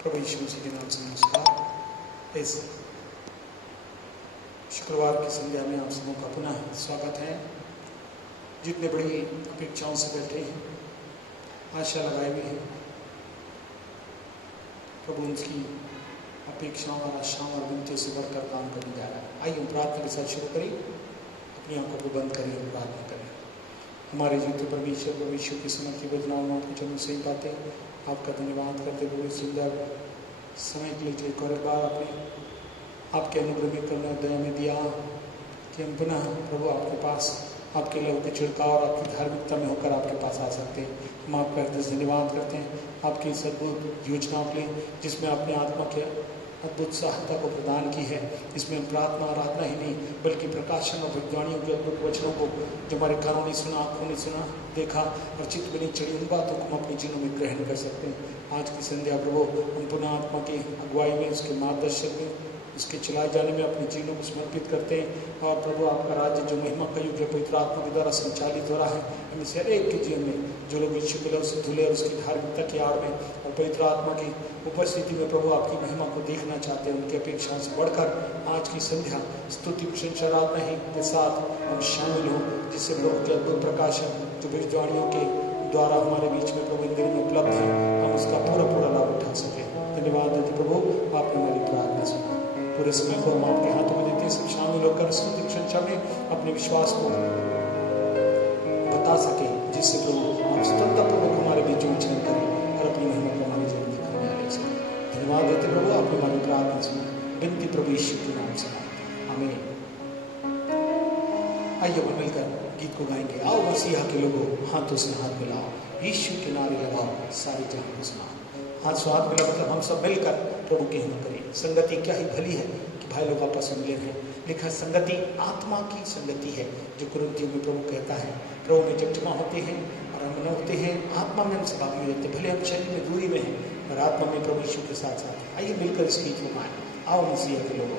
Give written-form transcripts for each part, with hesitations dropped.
प्रभु यीशु मसीह के नाम से नमस्कार। इस शुक्रवार की संध्या में आप सबों का पुनः स्वागत है। जितने बड़ी अपेक्षाओं से बैठे हैं, आशा लगाए हुए हैं, प्रभु उनकी अपेक्षाओं और आशाओं और विनतियों से बढ़कर काम करने जा रहा है। आइए हम प्रार्थना के साथ शुरू करें। अपनी आंखों को बंद करें और प्रार्थना करें। हमारे जीवित परमेश्वर प्रभु यीशु की समर्थी वचनाओं में आपको जन्म से ही पाते आपका धन्यवाद करते हुए सुंदर समय के लिए एक और बार अपने आपके अनुग्रह में करना दया में दिया कि हम पुनः प्रभु आपके पास आपके लहू के छिड़काव और आपकी धार्मिकता में होकर आपके पास आ सकते हैं। हम आपका हृदय से धन्यवाद करते हैं आपकी इस अद्भुत योजना के लिए जिसमें अपने आत्मा के अद्भुत सहायता को प्रदान की है। इसमें हम प्रार्थना आराधना ही नहीं बल्कि प्रकाशन और विज्ञानियों के अद्भुत वचनों को जो हमारे कानों ने सुना, आँखों ने सुना, देखा और चित्त में नहीं चढ़ी उन बातों को हम अपने जीवन में ग्रहण कर सकते हैं। आज की संध्या प्रभु हम पुनः आत्मा की अगुवाई में, उसके मार्गदर्शन में, उसके चलाए जाने में अपने जीवन को समर्पित करते हैं। और प्रभु आपका राज्य जो महिमा का युग है पवित्र आत्मा के द्वारा संचालित हो रहा है, हम इसे हर एक के जीवन में जो लोग यीशु के लहू से धुले और उसकी धार्मिकता की आड़ में और पवित्र आत्मा की उपस्थिति में प्रभु आपकी महिमा को देखना चाहते हैं, उनकी अपेक्षाओं से बढ़कर आज की संध्या स्तुति प्रशंसा आराधना ही के साथ हम शामिल हों, जिससे प्रभु के अद्भुत प्रकाशन जो भविष्यवाणियों के द्वारा हमारे बीच में प्रभु इन दिनों में उपलब्ध है, हम उसका पूरा लाभ उठा सकें। धन्यवाद देते प्रभु, आपने हमारी प्रार्थना सुना। पूरे समय को हम आपके हाथों में देते हैं। सब शामिल होकर स्तुति प्रशंसा में अपने विश्वास को बता सके, जिससे प्रभु आप स्वतंत्रपूर्वक हमारे बीच विचरण करें और अपनी महिमा को हमारे जीवन में करने वाले सकें। धन्यवाद देते प्रभु, आपने हमारी प्रार्थना सुनी। विनती प्रभु यीशु के नाम से, आमीन। आइए हम मिलकर गीत को गाएंगे। आओ मसीहा के लोगों, हाथों से हाथ मिलाओ, यीशु के नारे लगाओ, सारी जहां को सुनाओ। हाथ से हाथ मिला मतलब हम सब मिलकर प्रभु की हिम्मत करें। संगति क्या ही भली है कि भाई लोग आपस में मिले हैं। लिखा संगति आत्मा की संगति है, जो कुरिन्थियों में प्रभु कहता है। प्रभु में जब जमा होते हैं और हम न होते हैं, आत्मा में हम सहभागी होते हैं। भले हम शरीर में दूरी में हैं और आत्मा में प्रभु यीशु के साथ साथ। आइए मिलकर इस गीत को गाएं। आओ मसीहा के लोगों।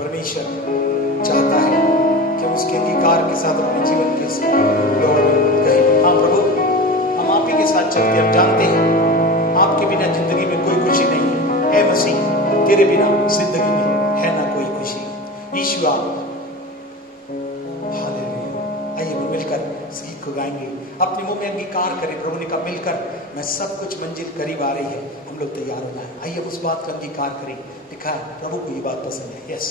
परमेश्वर चाहता है कि उसके अंगीकार के साथ अपने जीवन के लॉर्ड कहे, हाँ प्रभु, हम आप ही के साथ चलते, हम जानते हैं आपके बिना जिंदगी में कोई खुशी नहीं है। ऐ मसीह, तेरे बिना जिंदगी में है ना कोई खुशी। यीशु आप, हालेलुया। आइए वो मिलकर इस गीत को गाएंगे, अपने मुंह में अंगीकार करें। प्रभु ने कहा मिलकर मैं सब कुछ मंजिल करीब आ रही है, हम लोग तैयार हो जाए। आइए उस बात का अंगीकार करें। लिखा है प्रभु को ये बात पसंद है। यस,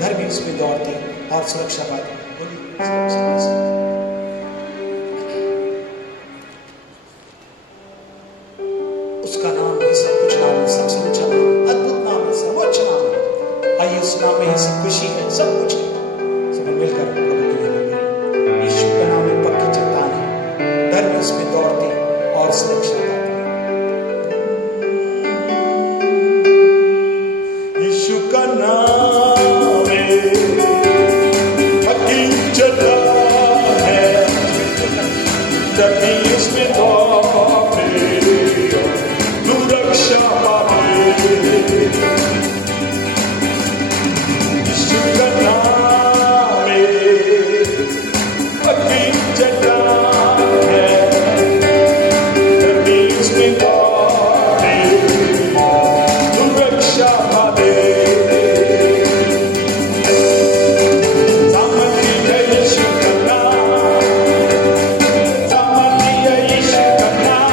धर्मी उसमें दौड़ते और सुरक्षा पाते। उसका नाम है सब कुछ नाम है, सबसे ऊंचा नाम, अद्भुत नाम है, सर्वोच्च नाम है। आइए उस नाम में ही सब खुशी है, सब कुछ है। सब मिलकर प्रभु के नाम में, यीशु का नाम है पक्की चट्टान है, धर्मी उसमें दौड़ते और सुरक्षा पाते। यीशु का नाम है पक्की चट्टान है, धर्मी उसमें दौड़ते रक्षा पावे। यीशु का नाम है पक्की चट्टान है, धर्मी उसमें दौड़ते रक्षा पावे। सामर्थी है यीशु का नाम, सामर्थी है यीशु का नाम,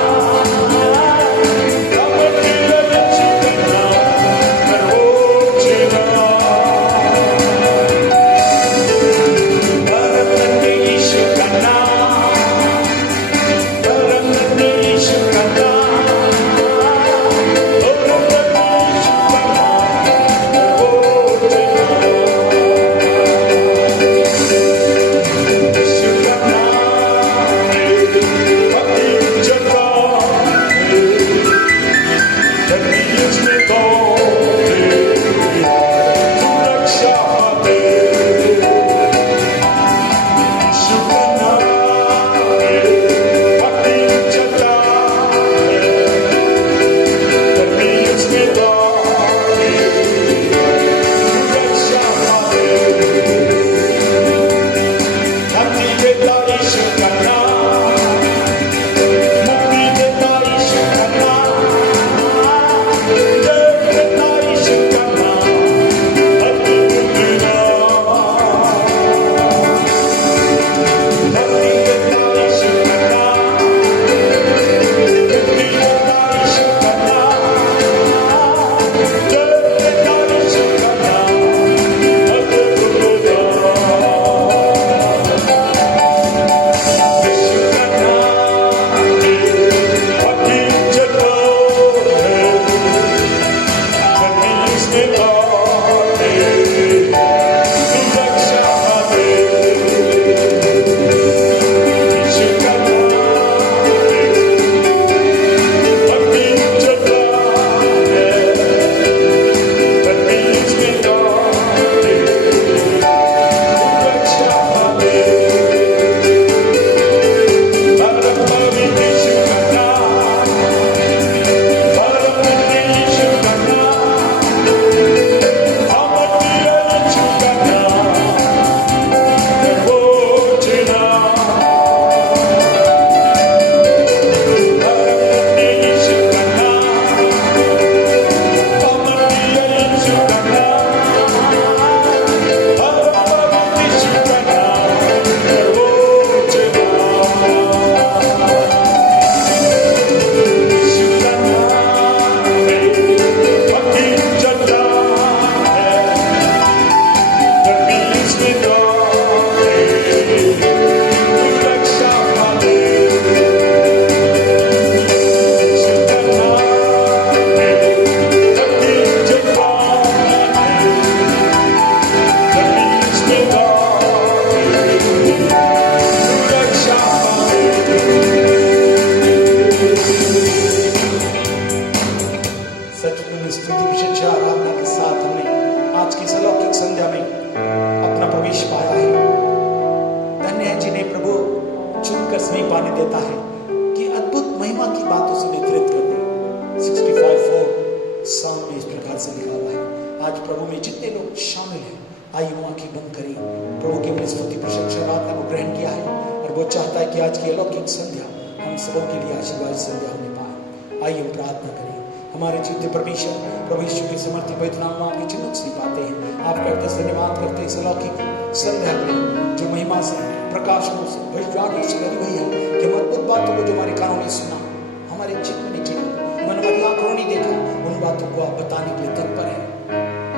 हमारी आंखों ने देखा, उन बातों को आप बताने के लिए तत्पर हैं।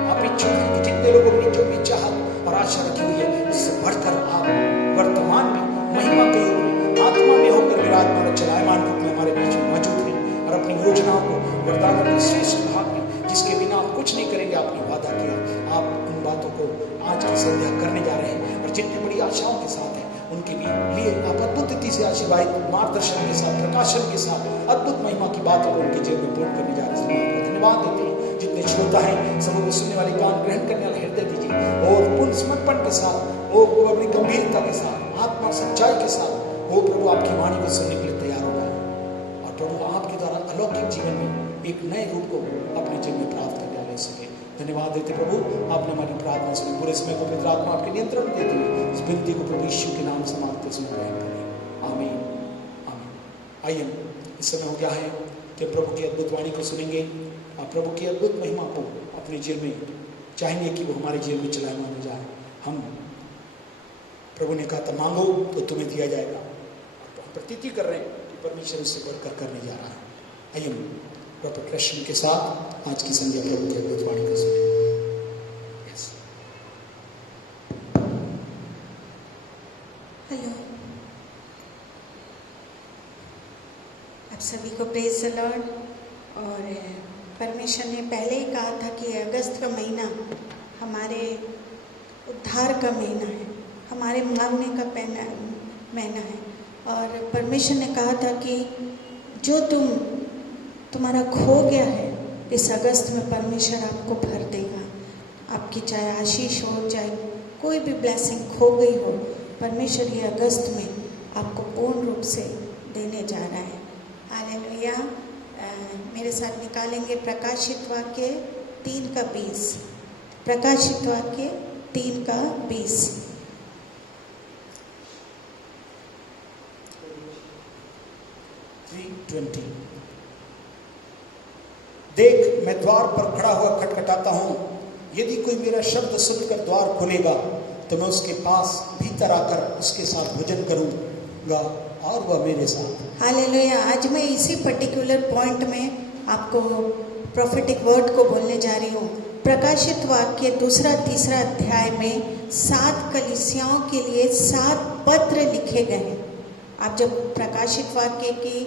आप इच्छुक हैं कि जितने लोग अपनी जो भी चाह आज की संध्या करने जा रहे हैं और जितनी बड़ी आशाओं के साथ है उनके लिए आप अद्भुत रीति से आशीर्वाद मार्गदर्शन के साथ, प्रकाशन के साथ अद्भुत महिमा की बातों को उनके जीवन में पूर्ण करने जा रहे हैं। आपको धन्यवाद देते हैं। जितने श्रोता हैं सबों को सुनने वाले कान ग्रहण करने वाले हृदय दीजिए और पूर्ण समर्पण के साथ, वो अपनी गंभीरता के साथ, आत्मा सच्चाई के साथ वो प्रभु आपकी वाणी को सुनने के लिए तैयार हो गए और प्रभु आपके द्वारा अलौकिक जीवन में एक नए रूप को अपने जीवन में प्राप्त करने ले सके। धन्यवाद देते प्रभु, आपने हमारी प्रार्थना सुनी। पूरे समय को पवित्र आत्मा आपके नियंत्रण में देते हुए इस विनती को प्रभु यीशु के नाम से मांगते हुए ग्रहण करें। आमीन आमीन। आइए, इस समय हो गया है कि प्रभु की अद्भुत वाणी को सुनेंगे और प्रभु की अद्भुत महिमा को अपने जीवन में चाहेंगे कि वो हमारे जीवन में चलायमान हो जाए। हम प्रभु ने कहा था मांगो तो तुम्हें दिया जाएगा, हम प्रतीति कर रहे हैं कि परमेश्वर उससे बढ़कर करने जा रहा है। आइए प्रॉपर कृष्ण के साथ आज की संध्या प्रभु की अद्भुत वाणी को सुने। हेलो, आप सभी को प्रेज द लॉर्ड। और परमेश्वर ने पहले ही कहा था कि अगस्त का महीना हमारे उद्धार का महीना है, हमारे मांगने का महीना है। और परमेश्वर ने कहा था कि जो तुम्हारा खो गया है इस अगस्त में परमेश्वर आपको भर देगा। आपकी चाहे आशीष हो, चाहे कोई भी ब्लेसिंग खो गई हो, परमेश्वर ये अगस्त में आपको पूर्ण रूप से देने जा रहा है। हालेलुया। मेरे साथ निकालेंगे प्रकाशित वाक्य 3:20। प्रकाशित वाक्य 3:20। देख, मैं द्वार पर खड़ा हुआ खटखटाता हूँ, यदि कोई मेरा शब्द सुनकर द्वार खोलेगा तो मैं उसके पास भीतर आकर उसके साथ भोजन करूँगा और वह मेरे साथ। हालेलुया। आज मैं इसी पर्टिकुलर पॉइंट में आपको प्रोफेटिक वर्ड को बोलने जा रही हूँ। प्रकाशित वाक्य 2-3 अध्याय में 7 कलीसियाओं के लिए 7 पत्र लिखे गए हैं। आप जब प्रकाशित वाक्य की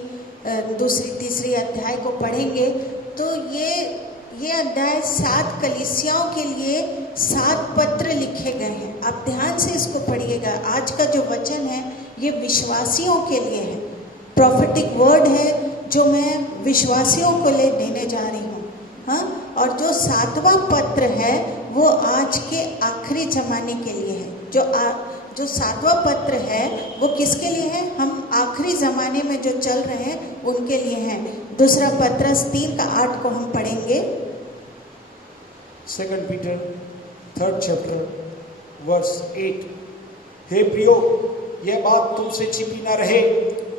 2-3 अध्याय को पढ़ेंगे तो ये अध्याय 7 कलीसियाओं के लिए 7 पत्र लिखे गए हैं। आप ध्यान से इसको पढ़िएगा। आज का जो वचन है ये विश्वासियों के लिए है, प्रॉफिटिक वर्ड है जो मैं विश्वासियों को ले देने जा रही हूँ। हाँ, और जो 7वां पत्र है वो आज के आखिरी जमाने के लिए है। जो 7वां पत्र है वो किसके लिए है? हम आखिरी ज़माने में जो चल रहे हैं उनके लिए है। 2 पत्रस 3:8 को हम पढ़ेंगे। 2 Peter 3rd chapter verse 8। हे प्रियो, यह बात तुमसे छिपी न रहे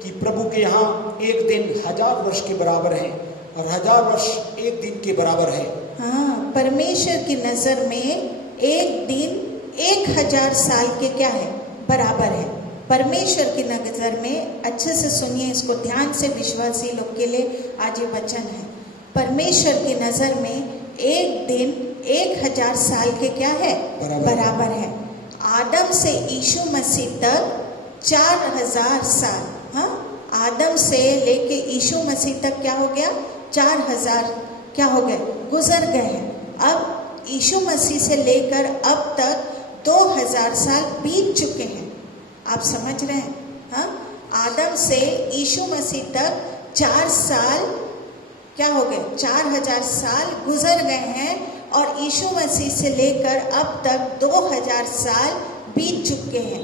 कि प्रभु के यहाँ एक दिन 1000 वर्ष के बराबर है और 1000 वर्ष एक दिन के बराबर है। हाँ, परमेश्वर की नज़र में एक दिन 1000 साल के क्या है? बराबर है। परमेश्वर की नज़र में, अच्छे से सुनिए इसको ध्यान से, विश्वासी लोग के लिए आज ये वचन है। परमेश्वर की नज़र में एक दिन 1000 साल के क्या है? बराबर है। आदम से यीशु मसीह तक 4000 साल। हाँ, आदम से लेके यीशु मसीह तक क्या हो गया? 4000 क्या हो गए? गुजर गए हैं। अब यीशु मसीह से लेकर अब तक 2000 साल बीत चुके हैं। आप समझ रहे हैं? हाँ, आदम से यीशु मसीह तक 4 साल क्या हो गए? 4000 साल गुजर गए हैं और यीशु मसीह से लेकर अब तक 2000 साल बीत चुके हैं।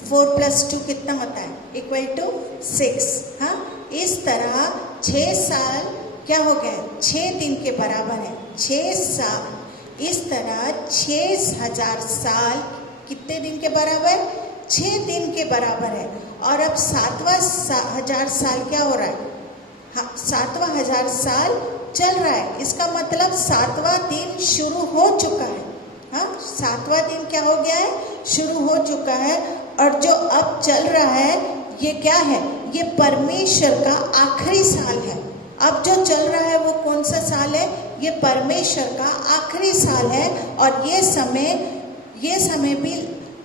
4 + 2 कितना होता है? = 6। हाँ, इस तरह 6 साल क्या हो गए? 6 दिन के बराबर है। 6 साल, इस तरह 6000 साल कितने दिन के बराबर? 6 दिन के बराबर है। और अब 7वां 1000 साल क्या हो रहा है? हाँ, 7वां 1000 साल चल रहा है। इसका मतलब 7वां दिन शुरू हो चुका है। हाँ, 7वां दिन क्या हो गया है? शुरू हो चुका है। और जो अब चल रहा है ये क्या है? ये परमेश्वर का आखिरी साल है। अब जो चल रहा है वो कौन सा साल है? ये परमेश्वर का आखिरी साल है। और ये समय भी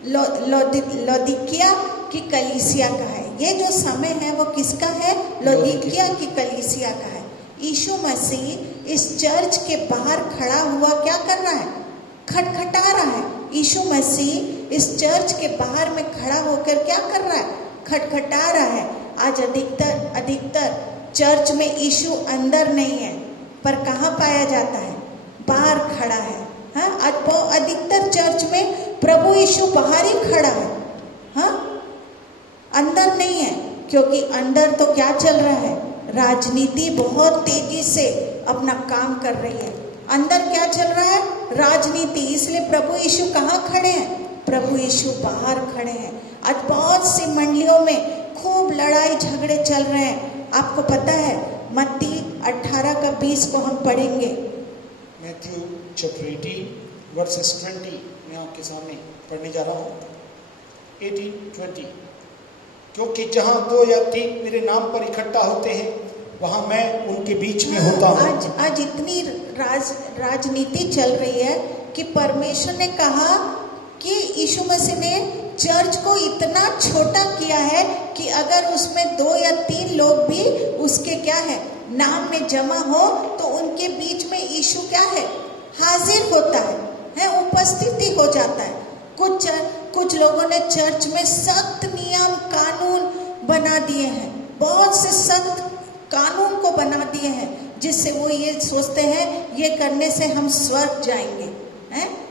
लौदीकिया की कलीसिया का है। ये जो समय है वो किसका है? लौदीकिया की कलीसिया का है। यीशु मसीह इस चर्च के बाहर खड़ा हुआ क्या कर रहा है? खटखटा रहा है। यीशु मसीह इस चर्च के बाहर में खड़ा होकर क्या कर रहा है? खटखटा रहा है। आज अधिकतर चर्च में यीशु अंदर नहीं है, पर कहाँ पाया जाता है? बाहर खड़ा है। हाँ, अधिकतर चर्च में प्रभु यीशु बाहर ही खड़ा है। हाँ, अंदर नहीं है, क्योंकि अंदर तो क्या चल रहा है? राजनीति बहुत तेजी से अपना काम कर रही है। अंदर क्या चल रहा है? राजनीति। इसलिए प्रभु यीशु कहाँ खड़े हैं? प्रभु यीशु बाहर खड़े हैं। आज बहुत सी मंडलियों में खूब लड़ाई झगड़े चल रहे हैं। आपको पता है, मत्ती 18 का 20 को हम पढ़ेंगे। मैथ्यू चैप्टर 18 वर्सेस 20 मैं आपके सामने पढ़ने जा रहा हूँ। 18-20। क्योंकि जहाँ 2 या 3 मेरे नाम पर इकट्ठा होते हैं, वहाँ मैं उनके बीच में होता हूँ। आज इतनी राजनीति चल रही है कि परमेश्वर ने कहा कि यीशु मसीह ने चर्च को इतना छोटा किया है कि अगर उसमें 2 या 3 लोग भी उसके क्या है, नाम में जमा हो, तो उनके बीच में यीशु क्या है? हाजिर होता है, उपस्थिति हो जाता है। कुछ लोगों ने चर्च में सख्त नियम कानून बना दिए हैं, बहुत से सख्त कानून को बना दिए हैं, जिससे वो ये सोचते हैं ये करने से हम स्वर्ग जाएंगे।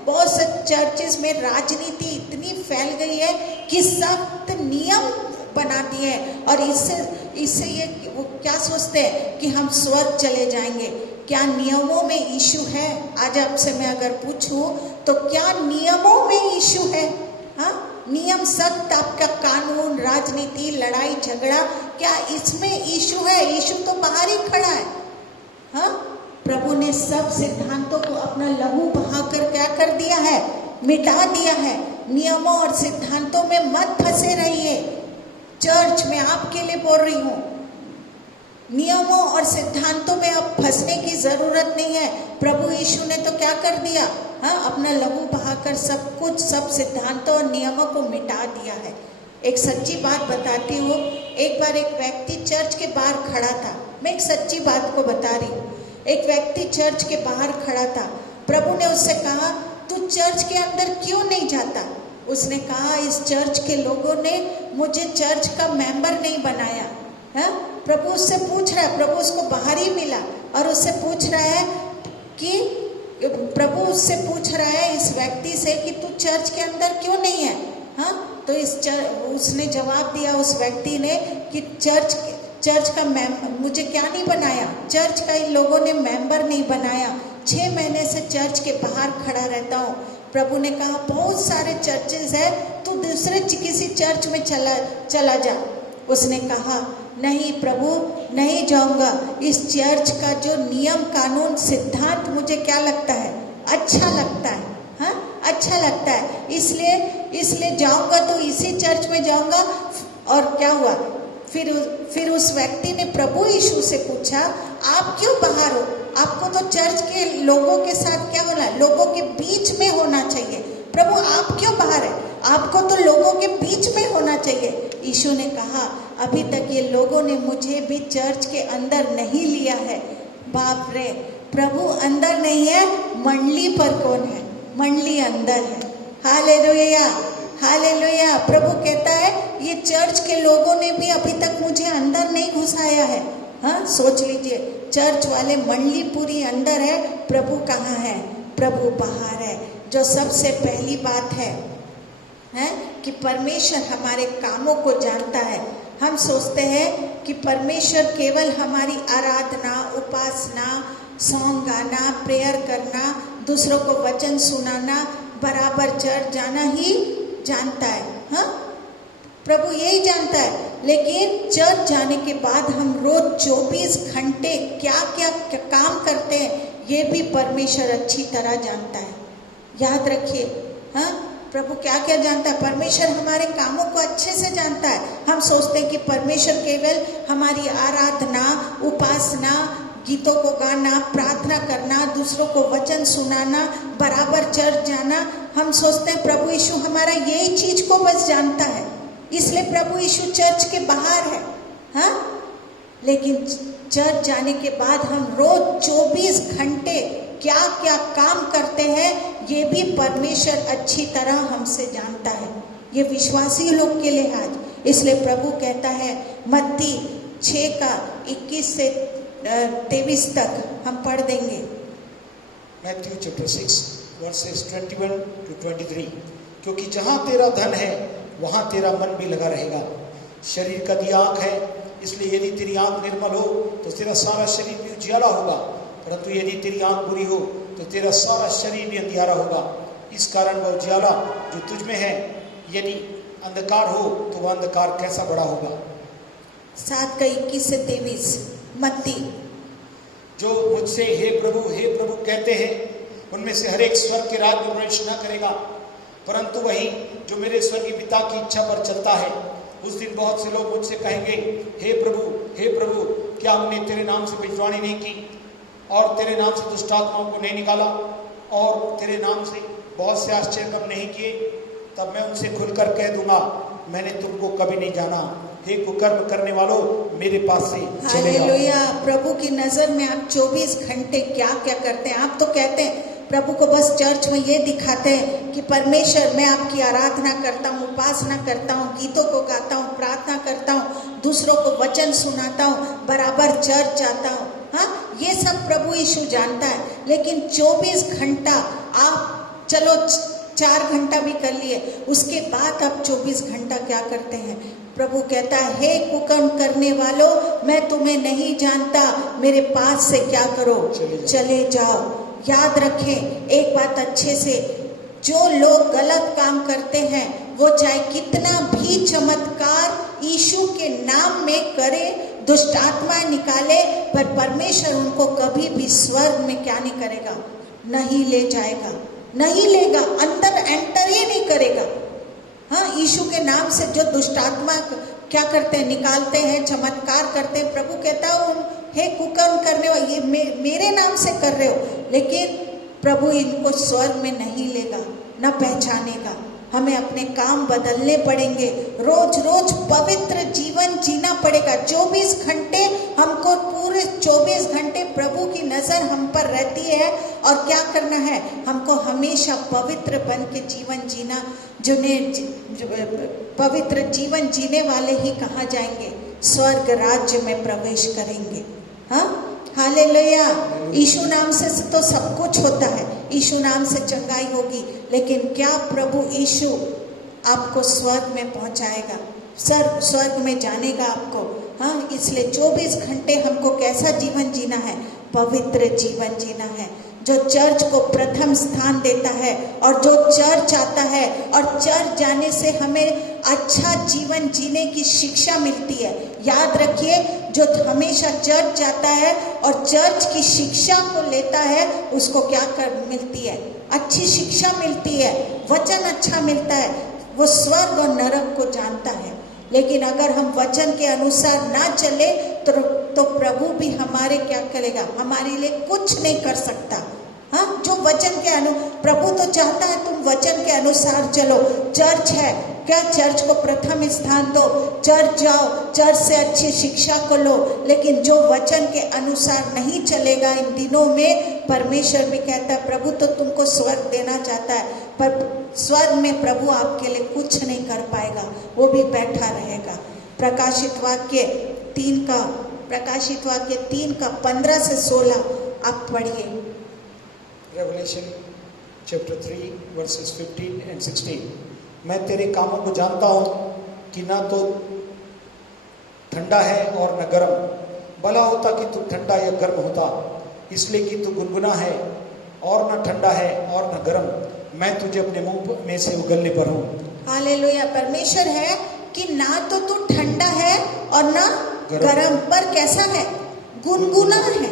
बहुत से चर्चेस में राजनीति इतनी फैल गई है कि सख्त नियम बना दिए हैं, और इससे ये वो क्या सोचते हैं कि हम स्वर्ग चले जाएंगे। क्या नियमों में यीशु है? आज आपसे मैं अगर पूछूं तो क्या नियमों में यीशु है? हाँ, नियम सख्त, आपका कानून, राजनीति, लड़ाई झगड़ा, क्या इसमें यीशु है? यीशु तो बाहर ही खड़ा है। हाँ, प्रभु ने सब सिद्धांतों को अपना लहू बहाकर क्या कर दिया है? मिटा दिया है। नियमों और सिद्धांतों में मत फंसे रहिए। चर्च में आपके लिए बोल रही हूँ, नियमों और सिद्धांतों में अब फंसने की जरूरत नहीं है। प्रभु यीशु ने तो क्या कर दिया? हाँ, अपना लहू बहाकर सब कुछ, सब सिद्धांतों और नियमों को मिटा दिया है। एक सच्ची बात बताती हूँ। एक बार एक व्यक्ति चर्च के बाहर खड़ा था। मैं एक सच्ची बात को बता रही हूँ। एक व्यक्ति चर्च के बाहर खड़ा था। प्रभु ने उससे कहा, तू चर्च के अंदर क्यों नहीं जाता? उसने कहा, इस चर्च के लोगों ने मुझे चर्च का मेंबर नहीं बनाया। है? प्रभु उससे पूछ रहा है, प्रभु उसको बाहर ही मिला और उससे पूछ रहा है कि प्रभु उससे पूछ रहा है इस व्यक्ति से कि तू चर्च के अंदर क्यों नहीं है? हाँ, तो उसने जवाब दिया, उस व्यक्ति ने, कि चर्च का मुझे क्या नहीं बनाया? चर्च का इन लोगों ने मेंबर नहीं बनाया। 6 महीने से चर्च के बाहर खड़ा रहता हूँ। प्रभु ने कहा, बहुत सारे चर्चेस है, तू दूसरे किसी चर्च में चला जा। उसने कहा, नहीं प्रभु, नहीं जाऊंगा। इस चर्च का जो नियम कानून सिद्धांत मुझे क्या लगता है? अच्छा लगता है। हाँ, अच्छा लगता है, इसलिए जाऊंगा तो इसी चर्च में जाऊंगा। और क्या हुआ? फिर उस व्यक्ति ने प्रभु यीशु से पूछा, आप क्यों बाहर हो? आपको तो चर्च के लोगों के साथ क्या होना है? लोगों के बीच में होना चाहिए। प्रभु, आप क्यों बाहर है? आपको तो लोगों के बीच में होना चाहिए। यीशु ने कहा, अभी तक ये लोगों ने मुझे भी चर्च के अंदर नहीं लिया है। बाप रे, प्रभु अंदर नहीं है, मंडली पर कौन है? मंडली अंदर है। Hallelujah, hallelujah. प्रभु कहता है, ये चर्च के लोगों ने भी अभी तक मुझे अंदर नहीं घुसाया है। हाँ, सोच लीजिए, चर्च वाले, मंडली पूरी अंदर है, प्रभु कहाँ है? प्रभु बाहर है। जो सबसे पहली बात है कि परमेश्वर हमारे कामों को जानता है। हम सोचते हैं कि परमेश्वर केवल हमारी आराधना, उपासना, सॉन्ग गाना, प्रेयर करना, दूसरों को वचन सुनाना, बराबर चर्च जाना ही जानता है। हाँ, प्रभु यही जानता है। लेकिन चर्च जाने के बाद हम रोज 24 घंटे क्या क्या काम करते हैं, ये भी परमेश्वर अच्छी तरह जानता है। याद रखिए, हाँ, प्रभु क्या क्या जानता है? परमेश्वर हमारे कामों को अच्छे से जानता है। हम सोचते हैं कि परमेश्वर केवल हमारी आराधना, उपासना, गीतों को गाना, प्रार्थना करना, दूसरों को वचन सुनाना, बराबर चर्च जाना, हम सोचते हैं प्रभु यीशु हमारा यही चीज को बस जानता है, इसलिए प्रभु यीशु चर्च के बाहर है। हाँ, लेकिन चर्च जाने के बाद हम रोज 24 घंटे क्या क्या काम करते हैं, ये भी परमेश्वर अच्छी तरह हमसे जानता है। ये विश्वासी लोग के लिए आज, इसलिए प्रभु कहता है मत्ती 6:21 से 23 तक हम पढ़ देंगे। Matthew chapter 6 verses 21 to 23। क्योंकि जहाँ तेरा धन है वहाँ तेरा मन भी लगा रहेगा। शरीर का दिया आँख है, इसलिए यदि तेरी आँख निर्मल हो तो तेरा सारा शरीर भी उजियाला होगा, परंतु यदि तेरी आँख बुरी हो तो तेरा सारा शरीर भी अंधियारा होगा। इस कारण वह उजियाला जो तुझ में है यदि अंधकार हो तो वह अंधकार कैसा बड़ा होगा। 7:21 से 23 मत्ती। जो मुझसे हे प्रभु कहते हैं उनमें से हर एक स्वर्ग के राज में प्रवेश न करेगा, परंतु वही जो मेरे स्वर्गीय पिता की इच्छा पर चलता है। उस दिन बहुत से लोग मुझसे कहेंगे हे प्रभु क्या हमने तेरे नाम से भविष्यवाणी नहीं की और तेरे नाम से दुष्ट आत्माओं को नहीं निकाला और तेरे नाम से बहुत से आश्चर्य काम नहीं किए। तब मैं उनसे खुलकर कह दूंगा मैंने तुमको कभी नहीं जाना, हे कुकर्म करने वालों मेरे पास से चले जाओ। हालेलुया। प्रभु की नजर में आप 24 घंटे क्या क्या करते हैं? आप तो कहते हैं प्रभु को बस चर्च में ये दिखाते हैं कि परमेश्वर मैं आपकी आराधना करता हूँ, उपासना करता हूँ, गीतों को गाता हूँ, प्रार्थना करता हूँ, दूसरों को वचन सुनाता हूँ, बराबर चर्च जाता हूँ। हाँ, ये सब प्रभु यीशु जानता है। लेकिन 24 घंटा आप चलो 4 घंटा भी कर लिए, उसके बाद आप 24 घंटा क्या करते हैं? प्रभु कहता है हे कुकर्म करने वालों मैं तुम्हें नहीं जानता, मेरे पास से क्या करो, चले जाओ। याद रखें एक बात अच्छे से, जो लोग गलत काम करते हैं वो चाहे कितना भी चमत्कार यीशु के नाम में करे, दुष्ट आत्मा निकाले, पर परमेश्वर उनको कभी भी स्वर्ग में क्या नहीं करेगा, नहीं ले जाएगा, नहीं लेगा, अंदर एंटर ही नहीं करेगा। हाँ, यीशु के नाम से जो दुष्ट आत्मा क्या करते हैं, निकालते हैं, चमत्कार करते हैं, प्रभु कहता है हे कुकर्म करने वाले, ये मेरे नाम से कर रहे हो, लेकिन प्रभु इनको स्वर्ग में नहीं लेगा, न पहचानेगा। हमें अपने काम बदलने पड़ेंगे, रोज रोज पवित्र जीवन जीना पड़ेगा। 24 घंटे हमको, पूरे 24 घंटे प्रभु की नजर हम पर रहती है और क्या करना है, हमको हमेशा पवित्र बन के जीवन जीना। पवित्र जीवन जीने वाले ही कहाँ जाएंगे, स्वर्ग राज्य में प्रवेश करेंगे। हाँ, हालेलुया। यीशु नाम से तो सब कुछ होता है, यीशु नाम से चंगाई होगी, लेकिन क्या प्रभु यीशु आपको स्वर्ग में पहुंचाएगा, स्वर्ग में जानेगा आपको? हाँ, इसलिए 24 घंटे हमको कैसा जीवन जीना है, पवित्र जीवन जीना है, जो चर्च को प्रथम स्थान देता है। और जो चर्च आता है और चर्च जाने से हमें अच्छा जीवन जीने की शिक्षा मिलती है। याद रखिए, जो हमेशा चर्च जाता है और चर्च की शिक्षा को लेता है, उसको क्या कर मिलती है, अच्छी शिक्षा मिलती है, वचन अच्छा मिलता है, वो स्वर्ग और नरक को जानता है। लेकिन अगर हम वचन के अनुसार ना चले तो प्रभु भी हमारे क्या करेगा, हमारे लिए कुछ नहीं कर सकता। हाँ, जो वचन के प्रभु तो चाहता है तुम वचन के अनुसार चलो। चर्च है क्या, चर्च को प्रथम स्थान दो, चर्च जाओ, चर्च से अच्छी शिक्षा को लो। लेकिन जो वचन के अनुसार नहीं चलेगा, इन दिनों में परमेश्वर भी कहता है प्रभु तो तुमको स्वर्ग देना चाहता है, पर स्वर्ग में प्रभु आपके लिए कुछ नहीं कर पाएगा, वो भी बैठा रहेगा। प्रकाशित वाक्य 3 का 15 से 16 आप पढ़िए। Revelation chapter 3 verses 15 and 16। मैं तेरे कामों को जानता हूँ कि ना तो ठंडा है और न गर्म। भला होता कि तू ठंडा या गर्म होता, इसलिए कि तू गुनगुना है और न ठंडा है और न गर्म। मैं तुझे अपने मुंह में से उगलने पर हूँ। हालेलुया। परमेश्वर है कि ना तो तू ठंडा है और ना गर्म, पर कैसा है, गुनगुना है।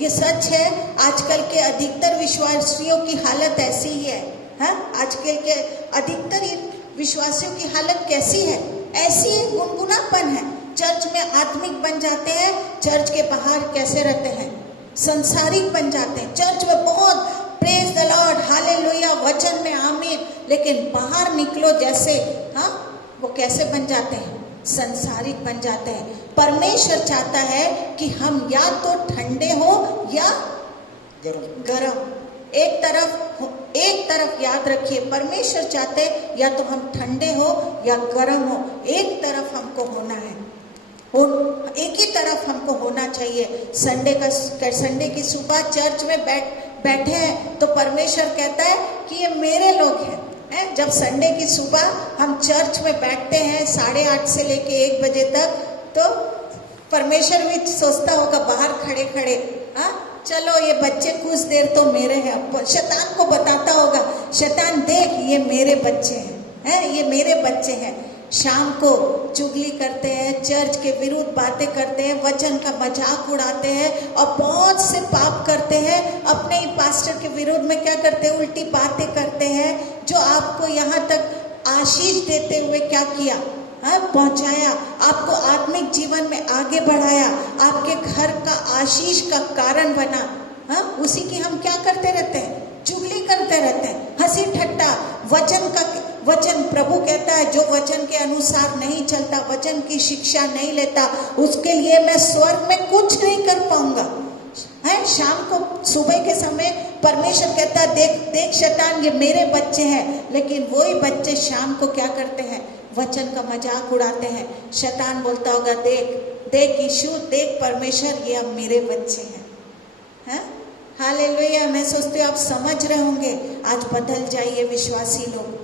ये सच है। आजकल के अधिकतर विश्वासियों की हालत ऐसी ही है। आजकल के अधिकतर विश्वासियों की हालत कैसी है, ऐसी है, गुनगुनापन है। चर्च में आत्मिक बन जाते हैं, चर्च के बाहर कैसे रहते हैं, संसारिक बन जाते हैं। चर्च में बहुत प्रेज द लॉर्ड, हालेलुया, वचन में आमीन, लेकिन बाहर निकलो जैसे, वो कैसे बन जाते हैं, संसारिक बन जाते हैं। परमेश्वर चाहता है कि हम या तो ठंडे हो या गरम। एक तरफ याद रखिए, परमेश्वर चाहते या तो हम ठंडे हो या गरम हो, एक तरफ हमको होना है, एक ही तरफ हमको होना चाहिए। संडे की सुबह चर्च में बैठे हैं तो परमेश्वर कहता है कि ये मेरे लोग हैं। जब संडे की सुबह हम चर्च में बैठते हैं 8:30 से लेके 1 बजे तक, तो परमेश्वर भी सोचता होगा बाहर खड़े खड़े, चलो ये बच्चे कुछ देर तो मेरे हैं। शैतान को बताता होगा, शैतान देख ये मेरे बच्चे हैं, ये मेरे बच्चे हैं। शाम को चुगली करते हैं, चर्च के विरुद्ध बातें करते हैं, वचन का मजाक उड़ाते हैं और बहुत से पाप करते हैं। अपने ही पास्टर के विरुद्ध में क्या करते हैं, उल्टी बातें करते हैं। जो आपको यहाँ तक आशीष देते हुए क्या किया, पहुंचाया, आपको आत्मिक जीवन में आगे बढ़ाया, आपके घर का आशीष का कारण बना, उसी की हम क्या करते रहते हैं, चुगली करते रहते हैं, हंसी ठट्टा। वचन प्रभु कहता है जो वचन के अनुसार नहीं चलता, वचन की शिक्षा नहीं लेता, उसके लिए मैं स्वर्ग में कुछ नहीं कर पाऊंगा। शाम को सुबह के समय परमेश्वर कहता है देख शैतान ये मेरे बच्चे हैं, लेकिन वही बच्चे शाम को क्या करते हैं, वचन का मजाक उड़ाते हैं। शैतान बोलता होगा देख यीशु, देख परमेश्वर, ये अब मेरे बच्चे हैं। हालेलुया। मैं सोचती हूँ आप समझ रहे होंगे। आज बदल जाइए विश्वासी लोग।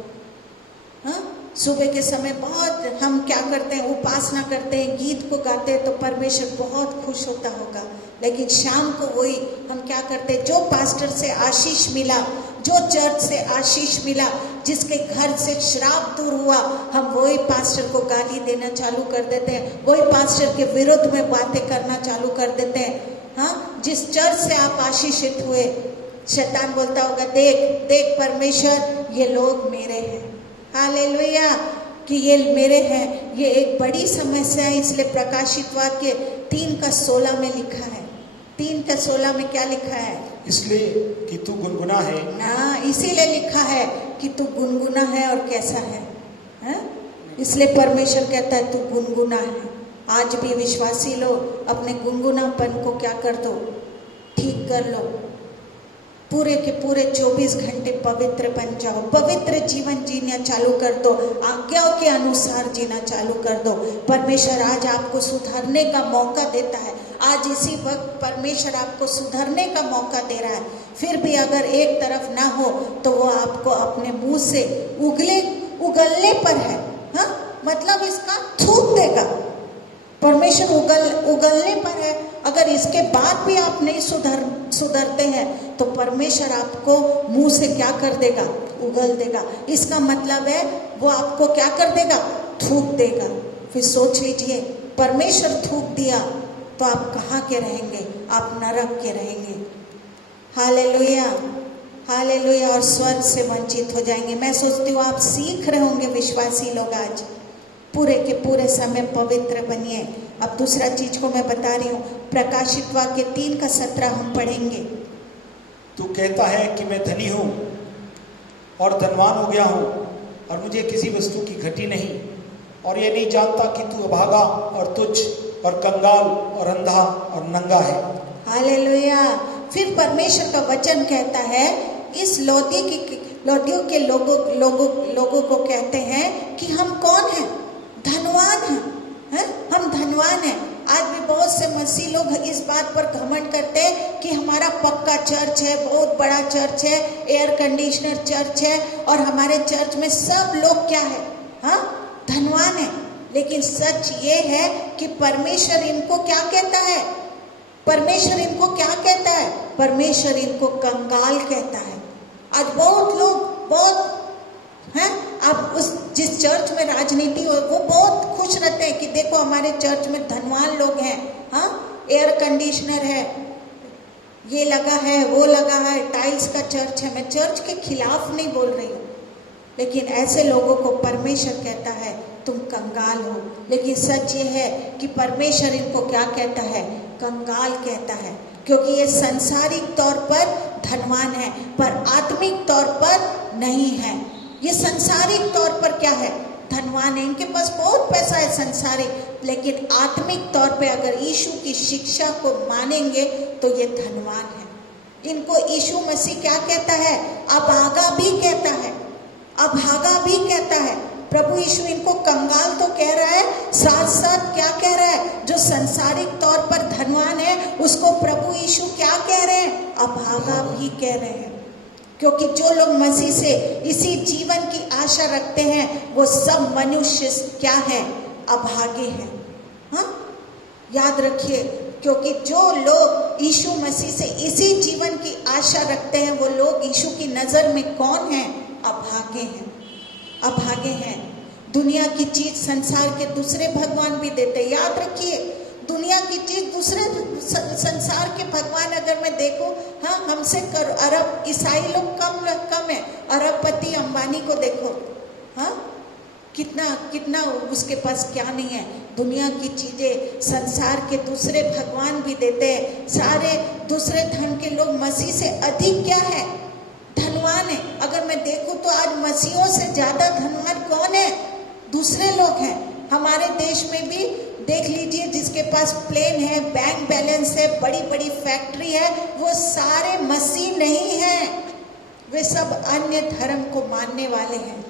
सुबह के समय बहुत हम क्या करते हैं, उपासना करते हैं, गीत को गाते हैं तो परमेश्वर बहुत खुश होता होगा। लेकिन शाम को वही हम क्या करते हैं, जो पास्टर से आशीष मिला, जो चर्च से आशीष मिला, जिसके घर से श्राप दूर हुआ, हम वही पास्टर को गाली देना चालू कर देते हैं, वही पास्टर के विरुद्ध में बातें करना चालू कर देते हैं। जिस चर्च से आप आशीषित हुए, शैतान बोलता होगा देख परमेश्वर ये लोग मेरे हैं। हालेलुया, कि ये मेरे हैं। ये एक बड़ी समस्या है। इसलिए प्रकाशित वाक्य 3:16 में लिखा है। 3:16 में क्या लिखा है, इसलिए कि तू गुनगुना है ना, इसीलिए लिखा है कि तू गुनगुना है और कैसा है, इसलिए परमेश्वर कहता है तू गुनगुना है। आज भी विश्वासी लोग अपने गुनगुनापन को क्या कर दो, ठीक कर लो। पूरे के पूरे 24 घंटे पवित्र बन जाओ, पवित्र जीवन जीना चालू कर दो, आज्ञाओं के अनुसार जीना चालू कर दो। परमेश्वर आज आपको सुधारने का मौका देता है। आज इसी वक्त परमेश्वर आपको सुधारने का मौका दे रहा है। फिर भी अगर एक तरफ ना हो तो वो आपको अपने मुंह से उगलने पर है, मतलब इसका थूक देगा। परमेश्वर उगलने पर है। अगर इसके बाद भी आप नहीं सुधरते हैं तो परमेश्वर आपको मुंह से क्या कर देगा, उगल देगा। इसका मतलब है वो आपको क्या कर देगा, थूक देगा। फिर सोच लीजिए, परमेश्वर थूक दिया तो आप कहाँ के रहेंगे, आप नरक के रहेंगे। Hallelujah, hallelujah. और स्वर्ग से वंचित हो जाएंगे। मैं सोचती हूँ आप सीख रहे होंगे विश्वासी लोग, आज पूरे के पूरे समय पवित्र बनिए। अब दूसरा चीज को मैं बता रही हूँ, प्रकाशित वाक्य 3:17 हम पढ़ेंगे। तू कहता है कि मैं धनी हूँ और धनवान हो गया हूँ और मुझे किसी वस्तु की घटी नहीं, और ये नहीं जानता कि तू अभागा और तुच्छ और कंगाल और अंधा और नंगा है। हालेलुया। फिर परमेश्वर का वचन कहता है, इस लौदियों के लोगों को कहते हैं कि हम कौन हैं, धनवान हैं, हम धनवान हैं। आज भी बहुत से मसीह लोग इस बात पर घमंड करते हैं कि हमारा पक्का चर्च है, बहुत बड़ा चर्च है, एयर कंडीशनर चर्च है, और हमारे चर्च में सब लोग क्या है, धनवान है। लेकिन सच ये है कि परमेश्वर इनको क्या कहता है, परमेश्वर इनको क्या कहता है, परमेश्वर इनको कंगाल कहता है। आज बहुत लोग बहुत हैं, आप उस जिस चर्च में राजनीति हो वो बहुत खुश रहते हैं कि देखो हमारे चर्च में धनवान लोग हैं, एयर कंडीशनर है, ये लगा है, वो लगा है, टाइल्स का चर्च है। मैं चर्च के खिलाफ नहीं बोल रही हूँ, लेकिन ऐसे लोगों को परमेश्वर कहता है तुम कंगाल हो। लेकिन सच ये है कि परमेश्वर इनको क्या कहता है, कंगाल कहता है, क्योंकि ये सांसारिक तौर पर धनवान है पर आत्मिक तौर पर नहीं है। ये सांसारिक तौर पर क्या है, धनवान है, इनके पास बहुत पैसा है संसारिक, लेकिन आत्मिक तौर पे अगर यीशु की शिक्षा को मानेंगे तो ये धनवान है। इनको यीशु मसीह क्या कहता है? अभागा भी कहता है, अभागा भी कहता है। प्रभु यीशु इनको कंगाल तो कह रहा है, साथ साथ क्या कह रहा है? जो संसारिक तौर पर धनवान है उसको प्रभु यीशु क्या कह रहे हैं? अभागा भी कह रहे हैं। क्योंकि जो लोग मसीह से इसी जीवन की आशा रखते हैं वो सब मनुष्य क्या है? अभागे हैं। हाँ, याद रखिए, क्योंकि जो लोग यीशु मसीह से इसी जीवन की आशा रखते हैं वो लोग यीशु की नजर में कौन हैं? अभागे हैं, अभागे हैं। दुनिया की चीज, संसार के दूसरे भगवान भी देते। याद रखिए, दुनिया की चीज, दूसरे संसार के भगवान अगर मैं देखूं, हाँ, हमसे अरब ईसाई लोग कम है। अरबपति अंबानी को देखो, हाँ, कितना उसके पास क्या नहीं है। दुनिया की चीजें, संसार के दूसरे भगवान भी देते हैं। सारे दूसरे धर्म के लोग मसीह से अधिक क्या है? धनवान है। अगर मैं देखूं तो आज मसीहों से ज्यादा धनवान कौन है? दूसरे लोग हैं। हमारे देश में भी देख लीजिए, जिसके पास प्लेन है, बैंक बैलेंस है, बड़ी बड़ी फैक्ट्री है, वो सारे मसीह नहीं हैं। वे सब अन्य धर्म को मानने वाले हैं,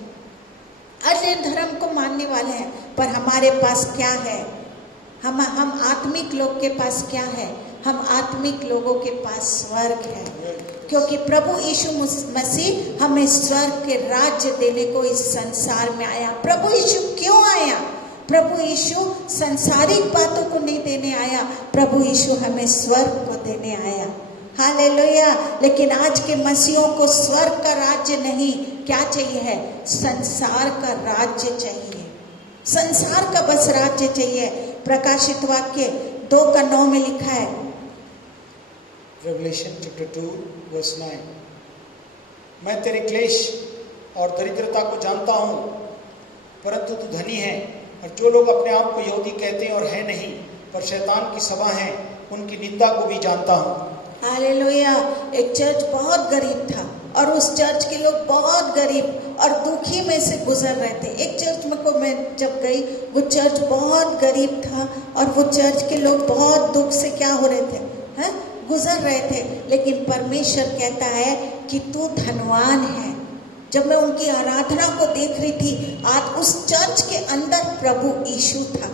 अन्य धर्म को मानने वाले हैं। पर हमारे पास क्या है? हम आत्मिक लोग के पास क्या है? हम आत्मिक लोगों के पास स्वर्ग है। क्योंकि प्रभु यीशु मसीह हमें स्वर्ग के राज्य देने को इस संसार में आया। प्रभु यीशु क्यों आया? प्रभु यीशु संसारिक बातों को नहीं देने आया, प्रभु यीशु हमें स्वर्ग को देने आया। हालेलुया। लेकिन आज के मसीहों को स्वर्ग का राज्य नहीं, क्या चाहिए है? संसार का राज्य चाहिए, संसार का बस राज्य चाहिए। प्रकाशित वाक्य 2:9 में लिखा है, Revelation chapter 2 verse 9, मैं तेरे क्लेश और दरिद्रता को जानता हूँ, परंतु तू धनी है, और जो लोग अपने आप को यहूदी कहते हैं और है नहीं, पर शैतान की सभा हैं, उनकी निंदा को भी जानता हूँ। हालेलुया। एक चर्च बहुत गरीब था और उस चर्च के लोग बहुत गरीब और दुखी में से गुजर रहे थे। एक चर्च में को मैं जब गई, वो चर्च बहुत गरीब था और वो चर्च के लोग बहुत दुख से क्या हो रहे थे? हैं? गुजर रहे थे। लेकिन परमेश्वर कहता है कि तू धनवान है। जब मैं उनकी आराधना को देख रही थी, आज उस चर्च के अंदर प्रभु यीशु था।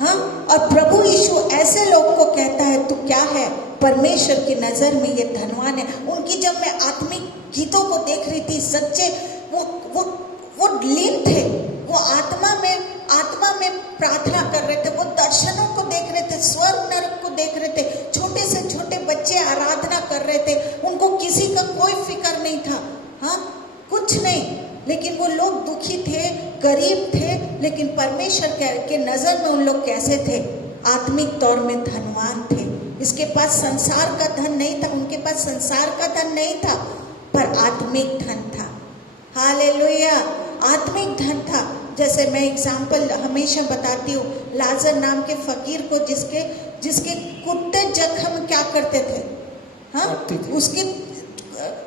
हाँ, और प्रभु यीशु ऐसे लोग को कहता है तू क्या है? परमेश्वर की नजर में ये धनवान है। उनकी जब मैं आत्मिक गीतों को देख रही थी, सच्चे वो लीन थे, वो आत्मा में प्रार्थना कर रहे थे, वो दर्शनों को देख रहे थे, स्वर्ग नरक को देख रहे थे। छोटे से छोटे बच्चे आराधना कर रहे थे, उनको किसी का कोई फिक्र नहीं था, हाँ, कुछ नहीं। लेकिन वो लोग दुखी थे, गरीब थे, लेकिन परमेश्वर के नजर में उन लोग कैसे थे? आत्मिक तौर में धनवान थे। इसके पास संसार का धन नहीं था, उनके पास संसार का धन नहीं था, पर आत्मिक धन था। हालेलुया। आत्मिक धन था। जैसे मैं एग्जाम्पल हमेशा बताती हूँ, लाजर नाम के फकीर को जिसके कुत्ते जख्म क्या करते थे? हाँ,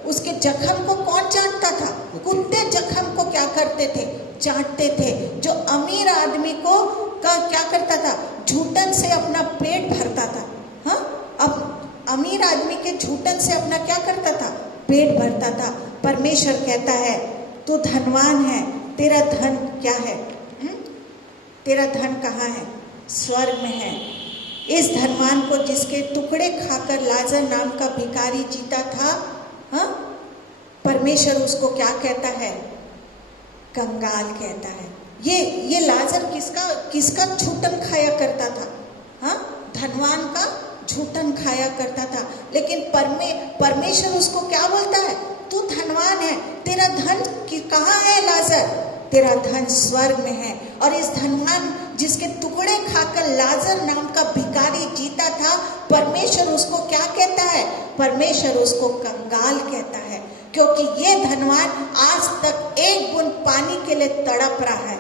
उसके जख्म को कौन चाटता था? कुत्ते जख्म को क्या करते थे? चाटते थे। जो अमीर आदमी को क्या करता था? झूठन से अपना पेट भरता था। हाँ, अब अमीर आदमी के झूठन से अपना क्या करता था? पेट भरता था। परमेश्वर कहता है तू धनवान है, तेरा धन क्या है? तेरा धन कहाँ है? स्वर्ग में है। इस धनवान को जिसके टुकड़े खाकर लाजर नाम का भिखारी जीता था, हाँ, परमेश्वर उसको क्या कहता है? कंगाल कहता है। ये लाजर किसका झूठन खाया करता था? हाँ, धनवान का झूठन खाया करता था। लेकिन परमेश्वर उसको क्या बोलता है? तू धनवान है, तेरा धन कहाँ है लाजर? तेरा धन स्वर्ग में है। और इस धनवान जिसके टुकड़े खाकर लाजर नाम का भिखारी जीता था, परमेश्वर उसको क्या कहता है? परमेश्वर उसको कंगाल कहता है, क्योंकि ये धनवान आज तक एक बूंद पानी के लिए तड़प रहा है।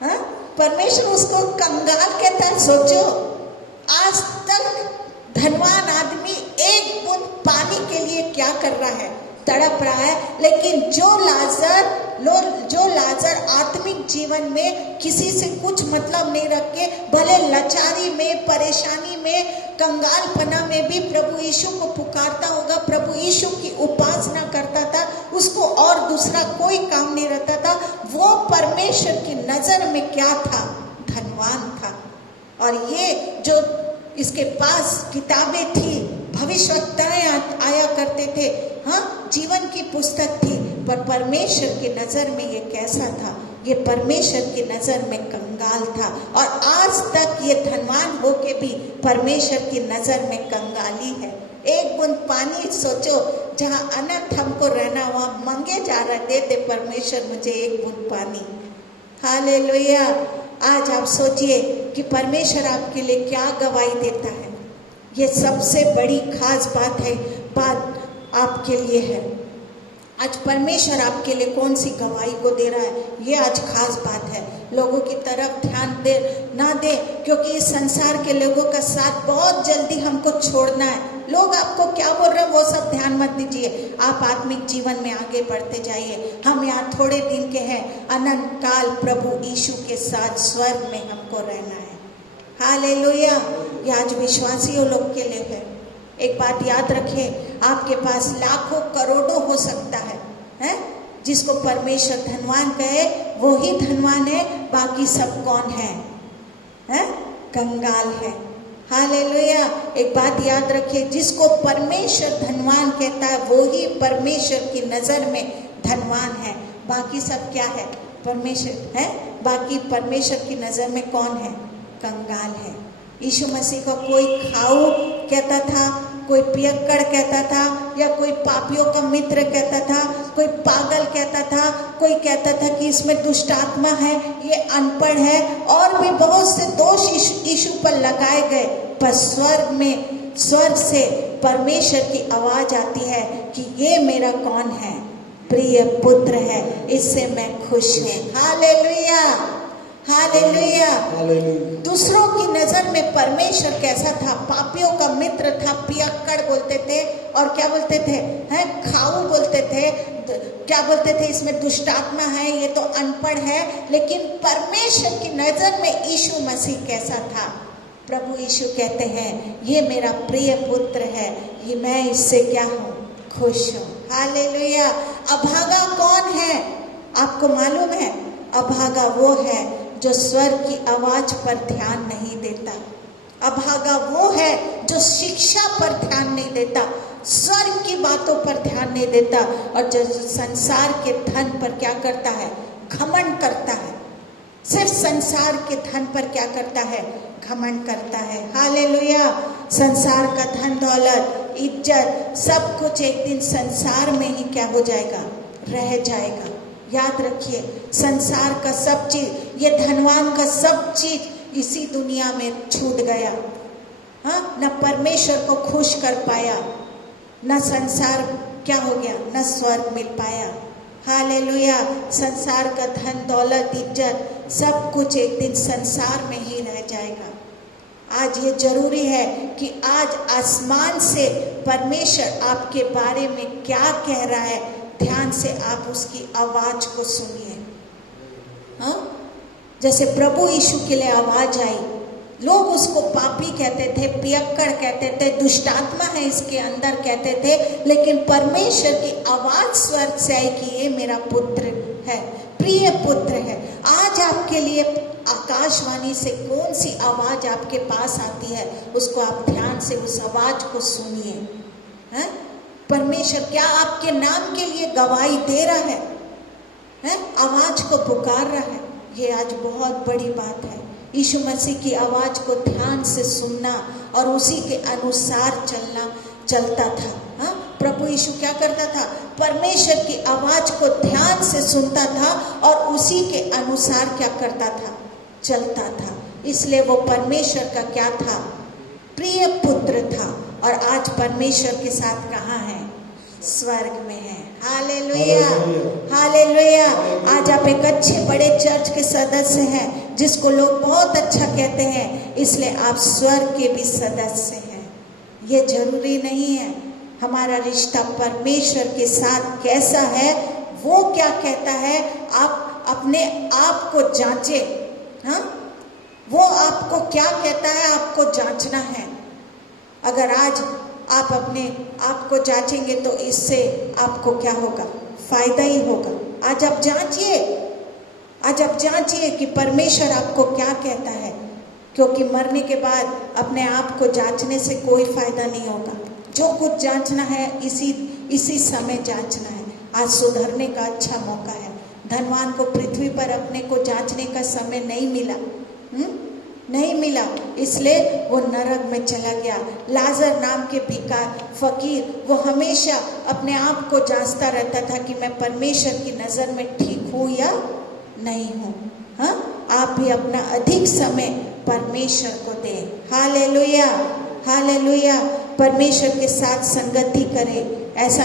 हाँ? परमेश्वर उसको कंगाल कहता है। सोचो, आज तक धनवान आदमी एक बूंद पानी के लिए क्या कर रहा है? तड़प रहा है। लेकिन जो लाजर आत्मिक जीवन में किसी से कुछ मतलब नहीं रख के, भले लाचारी में, परेशानी में, कंगालपना में भी प्रभु यीशु को पुकारता होगा, प्रभु यीशु की उपासना करता था, उसको और दूसरा कोई काम नहीं रहता था। वो परमेश्वर की नजर में क्या था? धनवान था। और ये जो इसके पास किताबें थी, भविष्यवक्ताएं आया करते थे, हाँ, जीवन की पुस्तक थी, पर परमेश्वर की नजर में ये कैसा था? ये परमेश्वर की नजर में कंगाल था। और आज तक ये धनवान होके भी परमेश्वर की नजर में कंगाली है। एक बूंद पानी सोचो, जहाँ अनंत हमको रहना, वहाँ मांगे जा रहा, दे दे परमेश्वर मुझे एक बूंद पानी। हालेलुया। आज आप सोचिए कि परमेश्वर आपके लिए क्या गवाही देता है। ये सबसे बड़ी खास बात आपके लिए है। आज परमेश्वर आपके लिए कौन सी गवाही को दे रहा है, ये आज खास बात है। लोगों की तरफ ध्यान दे ना दे, क्योंकि इस संसार के लोगों का साथ बहुत जल्दी हमको छोड़ना है। लोग आपको क्या बोल रहे हैं वो सब ध्यान मत दीजिए, आप आत्मिक जीवन में आगे बढ़ते जाइए। हम यहाँ थोड़े दिन के हैं, अनंत काल प्रभु यीशु के साथ स्वर्ग में हमको रहना है। हालेलुया। ये आज विश्वासियों लोग के लिए है। एक बात याद रखें, आपके पास लाखों करोड़ों हो सकता है, जिसको परमेश्वर धनवान कहे वो ही धनवान है, बाकी सब कौन है? कंगाल है। हालेलुया। एक बात याद रखिए, जिसको परमेश्वर धनवान कहता है वो ही परमेश्वर की नजर में धनवान है, बाकी सब क्या है? परमेश्वर है। बाकी परमेश्वर की नजर में कौन है? कंगाल है। यीशु मसीह को कोई खाऊ कहता था, कोई पियक्कड़ कहता था, या कोई पापियों का मित्र कहता था, कोई पागल कहता था, कोई कहता था कि इसमें दुष्ट आत्मा है, ये अनपढ़ है, और भी बहुत से दोष यीशु पर लगाए गए। पर स्वर्ग से परमेश्वर की आवाज आती है कि ये मेरा कौन है? प्रिय पुत्र है, इससे मैं खुश हूँ। Hallelujah, hallelujah. दूसरों की नजर में परमेश्वर कैसा था? पापियों का मित्र था, पियक्कड़ बोलते थे, और क्या बोलते थे? खाऊ बोलते थे, क्या बोलते थे? इसमें दुष्ट आत्मा है, ये तो अनपढ़ है। लेकिन परमेश्वर की नजर में यीशु मसीह कैसा था? प्रभु यीशु कहते हैं, ये मेरा प्रिय पुत्र है, ये मैं इससे क्या हूँ? खुश हूँ। हालेलुया। अभागा कौन है? आपको मालूम है? अभागा वो है जो स्वर्ग की आवाज पर ध्यान नहीं देता। अभागा वो है जो शिक्षा पर ध्यान नहीं देता, स्वर्ग की बातों पर ध्यान नहीं देता, और जो संसार के धन पर क्या करता है? घमंड करता है। सिर्फ संसार के धन पर क्या करता है? घमंड करता है। हालेलुया। संसार का धन दौलत, इज्जत, सब कुछ एक दिन संसार में ही क्या हो जाएगा? रह जाएगा। याद रखिए, संसार का सब चीज, ये धनवान का सब चीज इसी दुनिया में छूट गया। न परमेश्वर को खुश कर पाया, न संसार क्या हो गया? न स्वर्ग मिल पाया। हालेलुया। संसार का धन दौलत इज्जत सब कुछ एक दिन संसार में ही रह जाएगा। आज ये जरूरी है कि आज आसमान से परमेश्वर आपके बारे में क्या कह रहा है, ध्यान से आप उसकी आवाज को सुनिए। जैसे प्रभु यीशु के लिए आवाज आई, लोग उसको पापी कहते थे, पियक्कड़ कहते थे, दुष्ट आत्मा है इसके अंदर कहते थे, लेकिन परमेश्वर की आवाज स्वर्ग से आई कि ये मेरा पुत्र है, प्रिय पुत्र है। आज आपके लिए आकाशवाणी से कौन सी आवाज आपके पास आती है, उसको आप ध्यान से उस आवाज को सुनिए। परमेश्वर क्या आपके नाम के लिए गवाही दे रहा है? आवाज को पुकार रहा है। ये आज बहुत बड़ी बात है। यीशु मसीह की आवाज को ध्यान से सुनना और उसी के अनुसार चलता था। प्रभु यीशु क्या करता था? परमेश्वर की आवाज को ध्यान से सुनता था और उसी के अनुसार क्या करता था? चलता था। इसलिए वो परमेश्वर का क्या था? प्रिय पुत्र था। और आज परमेश्वर के साथ कहाँ है? स्वर्ग में है। Hallelujah, hallelujah. आज आप एक अच्छे बड़े चर्च के सदस्य हैं, जिसको लोग बहुत अच्छा कहते हैं, इसलिए आप स्वर्ग के भी सदस्य हैं। ये जरूरी नहीं है। हमारा रिश्ता परमेश्वर के साथ कैसा है, वो क्या कहता है, आप अपने आप को जांचें। वो आपको क्या कहता है, आपको जांचना है। अगर आज आप अपने आप को जांचेंगे तो इससे आपको क्या होगा? फायदा ही होगा। आज आप जांचिए कि परमेश्वर आपको क्या कहता है, क्योंकि मरने के बाद अपने आप को जांचने से कोई फायदा नहीं होगा। जो कुछ जांचना है इसी समय जांचना है। आज सुधरने का अच्छा मौका है। धनवान को पृथ्वी पर अपने को जांचने का समय नहीं मिला, नहीं मिला, इसलिए वो नरक में चला गया। लाजर नाम के भिखारी फकीर, वो हमेशा अपने आप को जांचता रहता था कि मैं परमेश्वर की नज़र में ठीक हूँ या नहीं हूँ। हाँ, आप भी अपना अधिक समय परमेश्वर को दें। Hallelujah, hallelujah. परमेश्वर के साथ संगति करें। ऐसा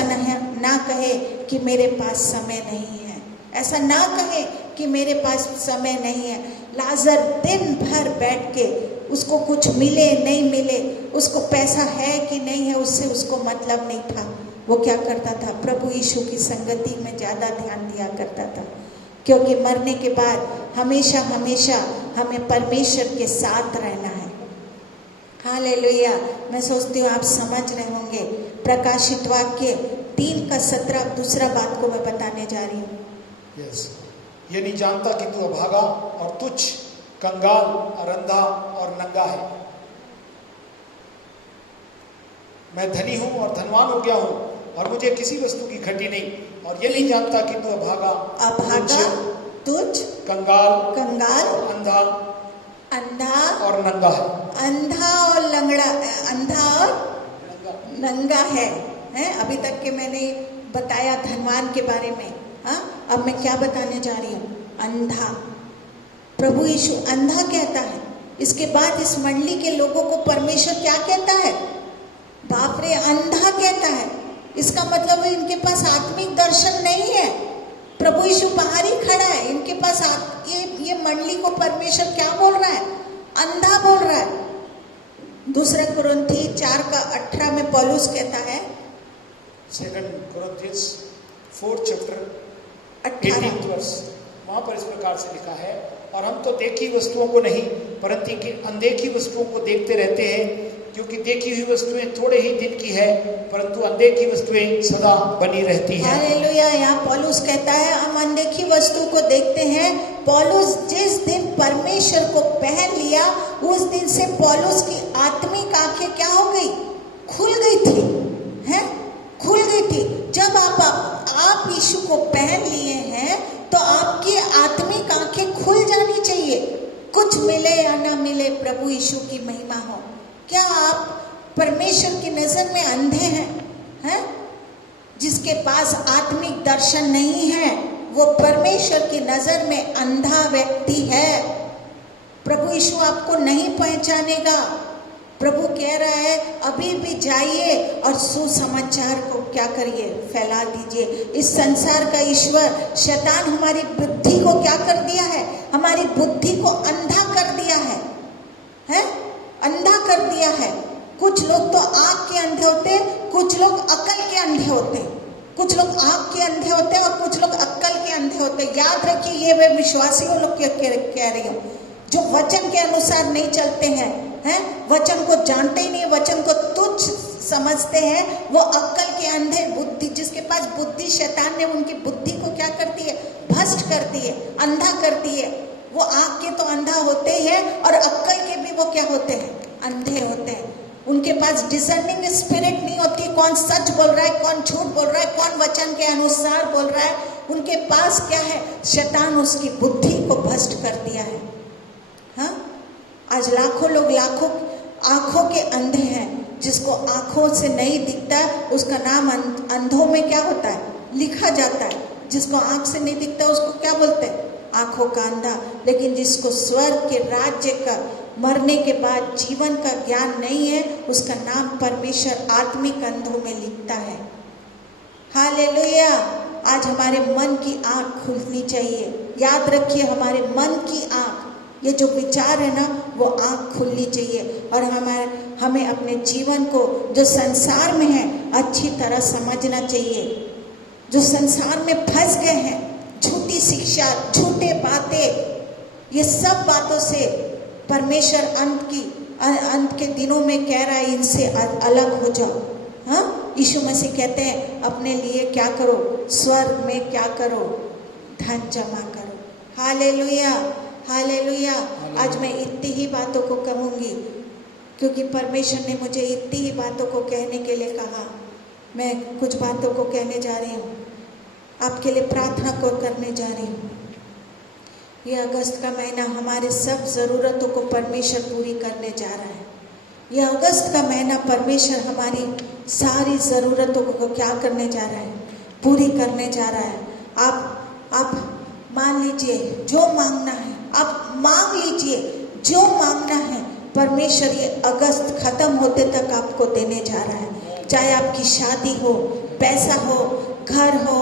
ना कहे कि मेरे पास समय नहीं है, ऐसा ना कहे कि मेरे पास समय नहीं है। लाजर दिन भर बैठ के, उसको कुछ मिले नहीं मिले, उसको पैसा है कि नहीं है, उससे उसको मतलब नहीं था। वो क्या करता था? प्रभु यीशु की संगति में ज़्यादा ध्यान दिया करता था, क्योंकि मरने के बाद हमेशा हमेशा हमें परमेश्वर के साथ रहना है। हालेलुया। मैं सोचती हूँ आप समझ रहे होंगे। प्रकाशित वाक्य 3:17 दूसरा बात को मैं बताने जा रही हूँ। यस, ये नहीं जानता कि तू अभागा और तुच्छ, कंगाल और अंधा और नंगा है। मैं धनी हूं और धनवान हो गया हूं और मुझे किसी वस्तु की घटी नहीं। और ये नहीं जानता कि तू अभागा, तुच्छ, कंगाल और अंधा और नंगा है। अंधा और नंगा है। अभी तक के मैंने बताया धनवान के बारे में। हाँ, अब मैं क्या बताने जा रही हूँ? अंधा। प्रभु यीशु अंधा कहता है। इसके बाद इस मंडली के लोगों को परमेश्वर क्या कहता है? बाप रे, अंधा कहता है। इसका मतलब है इनके पास आत्मिक दर्शन नहीं है। प्रभु यीशु बाहर ही खड़ा है, इनके पास ये मंडली को परमेश्वर क्या बोल रहा है? अंधा बोल रहा है। दूसरा कुरिन्थी 4:18 में पौलुस कहता है, 2 Corinthians 4 chapter 18th verse, वहां पर इस प्रकार से लिखा है, और हम तो देखी वस्तुओं को नहीं परंतु अनदेखी वस्तुओं को देखते रहते हैं, क्योंकि देखी हुई वस्तुएं थोड़े ही दिन की है, परंतु अनदेखी वस्तुएं सदा बनी रहती हैं। हालेलुया। यहाँ पौलुस कहता है हम अनदेखी वस्तु को देखते हैं। पौलुस जिस दिन परमेश्वर को पहन लिया, उस दिन से पौलुस की आत्मिक आंखें क्या हो गई? खुल गई थी, हैं? खुल गई थी। जब आप यीशु को पहन लिए हैं तो आपकी आत्मिक आंखें खुल जानी चाहिए। कुछ मिले या ना मिले, प्रभु यीशु की महिमा हो। क्या आप परमेश्वर की नजर में अंधे हैं? जिसके पास आत्मिक दर्शन नहीं है वो परमेश्वर की नजर में अंधा व्यक्ति है। प्रभु यीशु आपको नहीं पहचानेगा। प्रभु कह रहा है अभी भी जाइए और सुसमाचार को क्या करिए? फैला दीजिए। इस संसार का ईश्वर शैतान हमारी बुद्धि को क्या कर दिया है? हमारी बुद्धि को अंधा कर दिया है, हैं? अंधा कर दिया है। कुछ लोग तो आँख के अंधे होते हैं, कुछ लोग अकल के अंधे होते हैं। कुछ लोग आँख के अंधे होते हैं और कुछ लोग अक्ल के अंधे होते हैं। याद रखिए, ये वे विश्वासियों लोग कह रही हूँ जो वचन के अनुसार नहीं चलते हैं, वचन को जानते ही नहीं, वचन को तुच्छ समझते हैं, वो अक्ल के अंधे, बुद्धि जिसके पास बुद्धि, शैतान ने उनकी बुद्धि को क्या करती है? भ्रष्ट करती है, अंधा करती है। वो आँख के तो अंधा होते हैं और अक्ल के भी वो क्या होते हैं? अंधे होते हैं। उनके पास डिसर्निंग स्पिरिट नहीं होती, कौन सच बोल रहा है, कौन झूठ बोल रहा है, कौन वचन के अनुसार बोल रहा है। उनके पास क्या है? शैतान उसकी बुद्धि को भ्रष्ट कर दिया है। हाँ, आज लाखों लोग लाखों आँखों के अंधे हैं। जिसको आँखों से नहीं दिखता उसका नाम अंधों में क्या होता है? लिखा जाता है। जिसको आँख से नहीं दिखता उसको क्या बोलते हैं? आँखों का अंधा। लेकिन जिसको स्वर्ग के राज्य का, मरने के बाद जीवन का ज्ञान नहीं है, उसका नाम परमेश्वर आत्मिक अंधों में लिखता है। हालेलुया। आज हमारे मन की आँख खुलनी चाहिए। याद रखिए, हमारे मन की आँख, ये जो विचार है ना, वो आँख खुलनी चाहिए। और हमें अपने जीवन को जो संसार में है अच्छी तरह समझना चाहिए। जो संसार में फंस गए हैं, झूठी शिक्षा, झूठे बातें, ये सब बातों से परमेश्वर अंत की अंत के दिनों में कह रहा है इनसे अलग हो जाओ। हाँ, यीशु मसीह कहते हैं अपने लिए क्या करो, स्वर्ग में क्या करो, धन जमा करो। Hallelujah, hallelujah. आज मैं इतनी ही बातों को कहूँगी क्योंकि परमेश्वर ने मुझे इतनी ही बातों को कहने के लिए कहा। मैं कुछ बातों को कहने जा रही हूँ, आपके लिए प्रार्थना को करने जा रही हूँ। ये अगस्त का महीना हमारे सब ज़रूरतों को परमेश्वर पूरी करने जा रहा है। यह अगस्त का महीना परमेश्वर हमारी सारी ज़रूरतों को क्या करने जा रहा है, पूरी करने जा रहा है। आप मान लीजिए जो मांगना है, आप मांग लीजिए जो मांगना है, परमेश्वर ये अगस्त खत्म होते तक आपको देने जा रहा है। चाहे आपकी शादी हो, पैसा हो, घर हो,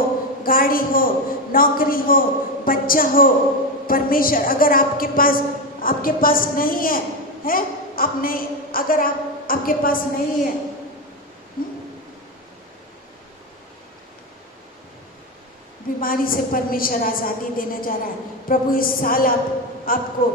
गाड़ी हो, नौकरी हो, बच्चा हो, परमेश्वर अगर आपके पास नहीं है, आप नहीं, अगर आपके पास नहीं है, बीमारी से परमेश्वर आज़ादी देने जा रहा है। प्रभु इस साल आपको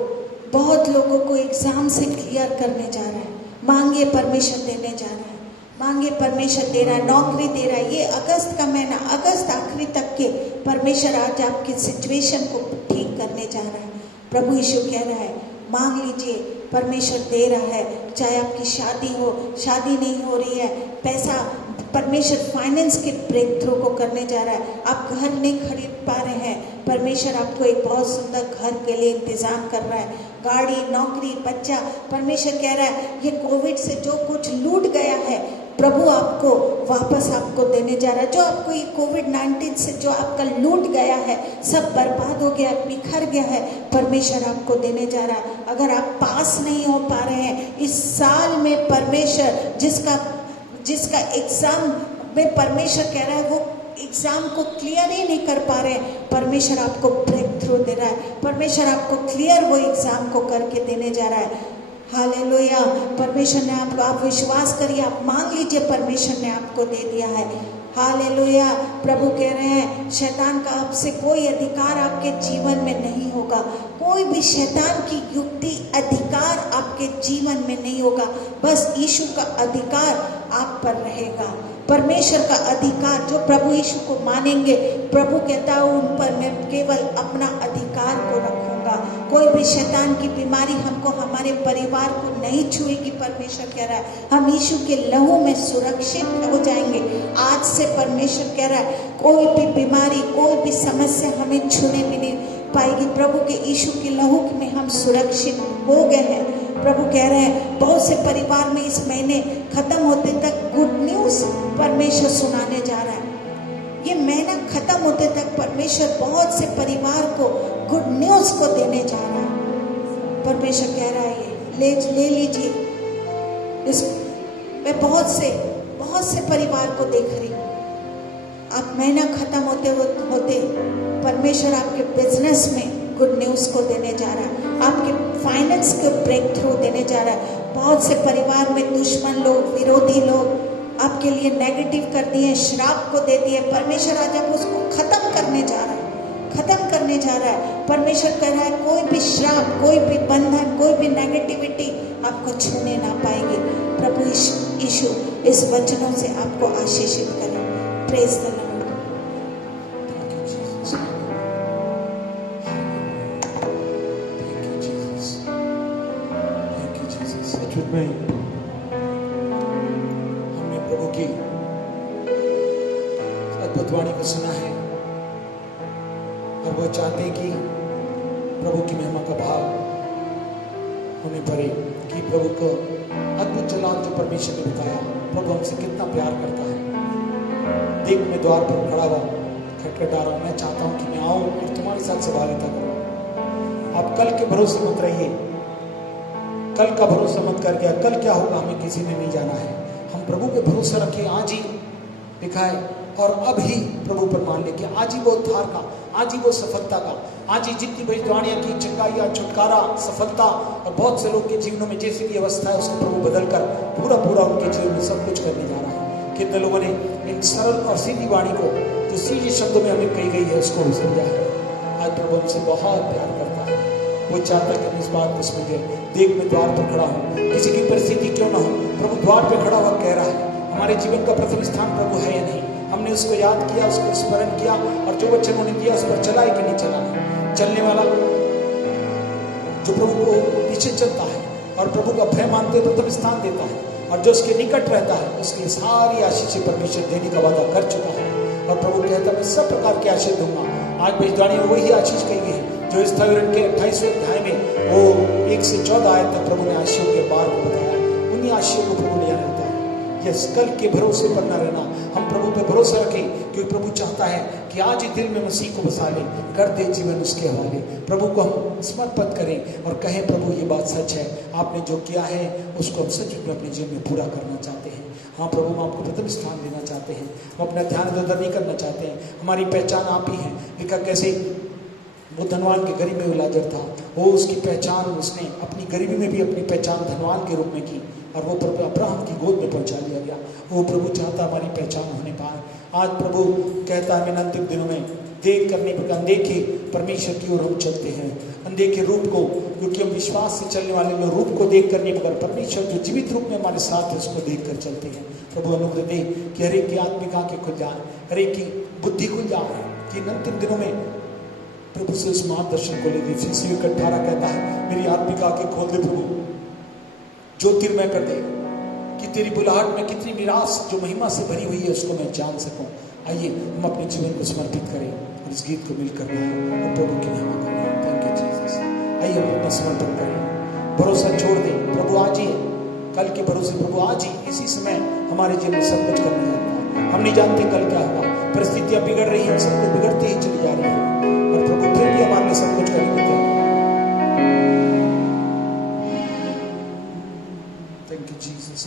बहुत लोगों को एग्जाम से क्लियर करने जा रहा है। मांगे, परमेश्वर देने जा रहा है। मांगे, परमेश्वर दे रहा है, नौकरी दे रहा है। ये अगस्त का महीना, अगस्त आखिरी तक के परमेश्वर आज आपकी सिचुएशन को ठीक करने जा रहा है। प्रभु यीशु कह रहा है मांग लीजिए, परमेश्वर दे रहा है। चाहे आपकी शादी हो, शादी नहीं हो रही है, पैसा, परमेश्वर फाइनेंस के ब्रेक थ्रू को करने जा रहा है। आप घर नहीं खरीद पा रहे हैं, परमेश्वर आपको एक बहुत सुंदर घर के लिए इंतजाम कर रहा है। गाड़ी, नौकरी, बच्चा, परमेश्वर कह रहा है ये कोविड से जो कुछ लूट गया है, प्रभु आपको वापस आपको देने जा रहा है। जो आपको ये कोविड-19 से जो आपका लूट गया है, सब बर्बाद हो गया, बिखर गया है, परमेश्वर आपको देने जा रहा है। अगर आप पास नहीं हो पा रहे हैं इस साल में, परमेश्वर जिसका एग्जाम में परमेश्वर कह रहा है वो एग्जाम को क्लियर ही नहीं कर पा रहे, परमेश्वर आपको ब्रेक थ्रू दे रहा है। परमेश्वर आपको क्लियर वो एग्जाम को करके देने जा रहा है। हालेलुया। परमेश्वर ने आपको, आप विश्वास करिए, आप मांग लीजिए, परमेश्वर ने आपको दे दिया है। हालेलुया। प्रभु कह रहे हैं शैतान का आपसे कोई अधिकार आपके जीवन में नहीं होगा। कोई भी शैतान की युक्ति, अधिकार आपके जीवन में नहीं होगा। बस यीशु का अधिकार आप पर रहेगा। परमेश्वर का अधिकार, जो प्रभु यीशु को मानेंगे, प्रभु कहता है उन पर मैं केवल अपना अधिकार को रखूंगा। कोई भी शैतान की बीमारी हमको, हमारे परिवार को नहीं छुएगी। परमेश्वर कह रहा है हम यीशु के लहू में सुरक्षित हो जाएंगे। आज से परमेश्वर कह रहा है कोई भी बीमारी, कोई भी समस्या हमें छूने भी नहीं पाएगी। प्रभु के यीशु के लहू में हम सुरक्षित हो गए हैं। प्रभु कह रहे हैं बहुत से परिवार में इस महीने खत्म होते तक गुड न्यूज़ परमेश्वर सुनाने जा रहा है। ये महीना खत्म होते तक परमेश्वर बहुत से परिवार को गुड न्यूज़ को देने जा रहा है। परमेश्वर कह रहा है ये ले लीजिए। इस मैं बहुत से परिवार को देख रही हूँ। आप महीना खत्म होते परमेश्वर आपके बिजनेस में गुड न्यूज़ को देने जा रहा है, आपके फाइनेंस को ब्रेक थ्रू देने जा रहा है। बहुत से परिवार में दुश्मन लोग, विरोधी लोग आपके लिए नेगेटिव कर दिए, श्राप को दे दिए, परमेश्वर आज आप उसको खत्म करने जा रहा है, खत्म करने जा रहा है। परमेश्वर कह रहा है कोई भी श्राप, कोई भी बंधन, कोई भी नेगेटिविटी आपको छूने ना पाएगी। प्रभु यीशु इस वचनों से आपको आशीषित करे। Praise the Lord. में हमने प्रभु की अद्भुत वाणी को सुना है और वो चाहते हैं कि प्रभु की महिमा का भाव हमें भरे, कि प्रभु को अद्भुत जलाल जो परमेश्वर ने बताया, प्रभु हमसे कितना प्यार करता है। देख मैं द्वार पर खड़ा हुआ खटखटा रहा हूं, मैं चाहता हूं कि मैं आऊं और तुम्हारे साथ सहभागिता करूं। आप कल के भरोसे मत रहिए, कल का भरोसा मत कर गया, कल क्या होगा हमें किसी ने नहीं जाना है। हम प्रभु पे भरोसा रखें, आज ही दिखाए और अब ही प्रभु पर मान ले कि आज ही वो उद्धार का, आज ही वो सफलता का, आज ही जितनी भविष्यवाणियां की, चंगाइयां, छुटकारा, सफलता और बहुत से लोग के जीवनों में जैसी भी अवस्था है उसको प्रभु बदल कर पूरा उनके जीवन में सब कुछ करने जा रहा है। कितने लोगों ने इन सरल और सीधी वाणी को जो सीधे शब्दों में हमें कही गई है उसको समझा है। आज प्रभु हमसे बहुत प्यार करता है। वो चाहता है कि हम इस बात को समझे। देख मैं द्वार पर खड़ा हूँ, किसी की परिस्थिति क्यों ना हो, प्रभु द्वार पर खड़ा हुआ कह रहा है। हमारे जीवन का प्रथम स्थान प्रभु है या नहीं, हमने उसको याद किया, उसको स्मरण किया और जो वचन उन्होंने दिया उस पर चला है कि नहीं चला। चलने वाला जो प्रभु को पीछे चलता है और प्रभु का भय मानते प्रथम स्थान देता है, और जो उसके निकट रहता है उसकी सारी आशीष परमेश्वर देने का वादा कर चुका है। और प्रभु कहता है मैं सब प्रकार की आशीष दूंगा। आज भेजवाणी में वही आशीष कही गई है जो इस विवरण के 28वें अध्याय में वो 1 से 14 आयत तक प्रभु ने आशीषों के बार को बताया। उन्हीं आशीषों को प्रभु ने रहता है। यस, कल के भरोसे पर न रहना, हम प्रभु पे भरोसा रखें, क्योंकि प्रभु चाहता है कि आज ही दिल में मसीह को बसा ले, कर दे जीवन उसके हवाले। प्रभु को हम समर्पित करें और कहें प्रभु ये बात सच है, आपने जो किया है उसको हम सच में अपने जीवन में पूरा करना चाहते हैं। हाँ प्रभु, हम आपको प्रथम स्थान देना चाहते हैं, हम अपना ध्यान इधर उधर नहीं करना चाहते हैं। हमारी पहचान आप ही हैं। लिखा कैसे वो धनवान के गरीब में लाजर था, वो उसकी पहचान उसने अपनी गरीबी में भी अपनी पहचान धनवान के रूप में की और वो प्रभु अब्राहम की गोद में पहुंचा लिया गया। वो प्रभु चाहता हमारी पहचान होने पाए। आज प्रभु कहता है मैं अंतिम दिनों में देख करने पर अनदेखे परमेश्वर की ओर हम चलते हैं, अनदेखे रूप को, क्योंकि हम विश्वास से चलने वाले लोग रूप को देख कर नहीं मगर परमेश्वर जो जीवित रूप में हमारे साथ है उसको देख कर चलते हैं। प्रभु अनुग्रह दे कि हर एक की आत्मिक आंखें खुल जाए, हर एक की बुद्धि खुल जाए, कि अंतिम दिनों में प्रभु से उस मार्गदर्शन को ले दे। फिर से 18 कहता है मेरी आत्मिक आंखें खोल दे प्रभु, ज्योतिर्मय कर दे कि तेरी बुलाहट में कितनी निराश जो महिमा से भरी हुई है उसको मैं जान सकूं। आइए हम अपने जीवन को समर्पित करें और इस गीत को मिलकर गाएं और प्रभु की महिमा करें। Thank you Jesus. आइए हम अपना समर्पण करें, भरोसा छोड़ दें। प्रभु आज ही, कल के भरोसे प्रभु आज ही इसी समय हमारे जीवन में सब कुछ करने जाता है। हम नहीं जानते कल क्या होगा, परिस्थितियां बिगड़ रही हैं, सब कुछ बिगड़ते ही चली जा रही है, और प्रभु फिर भी हमारे लिए सब कुछ करने देते हैं। Thank you, Jesus.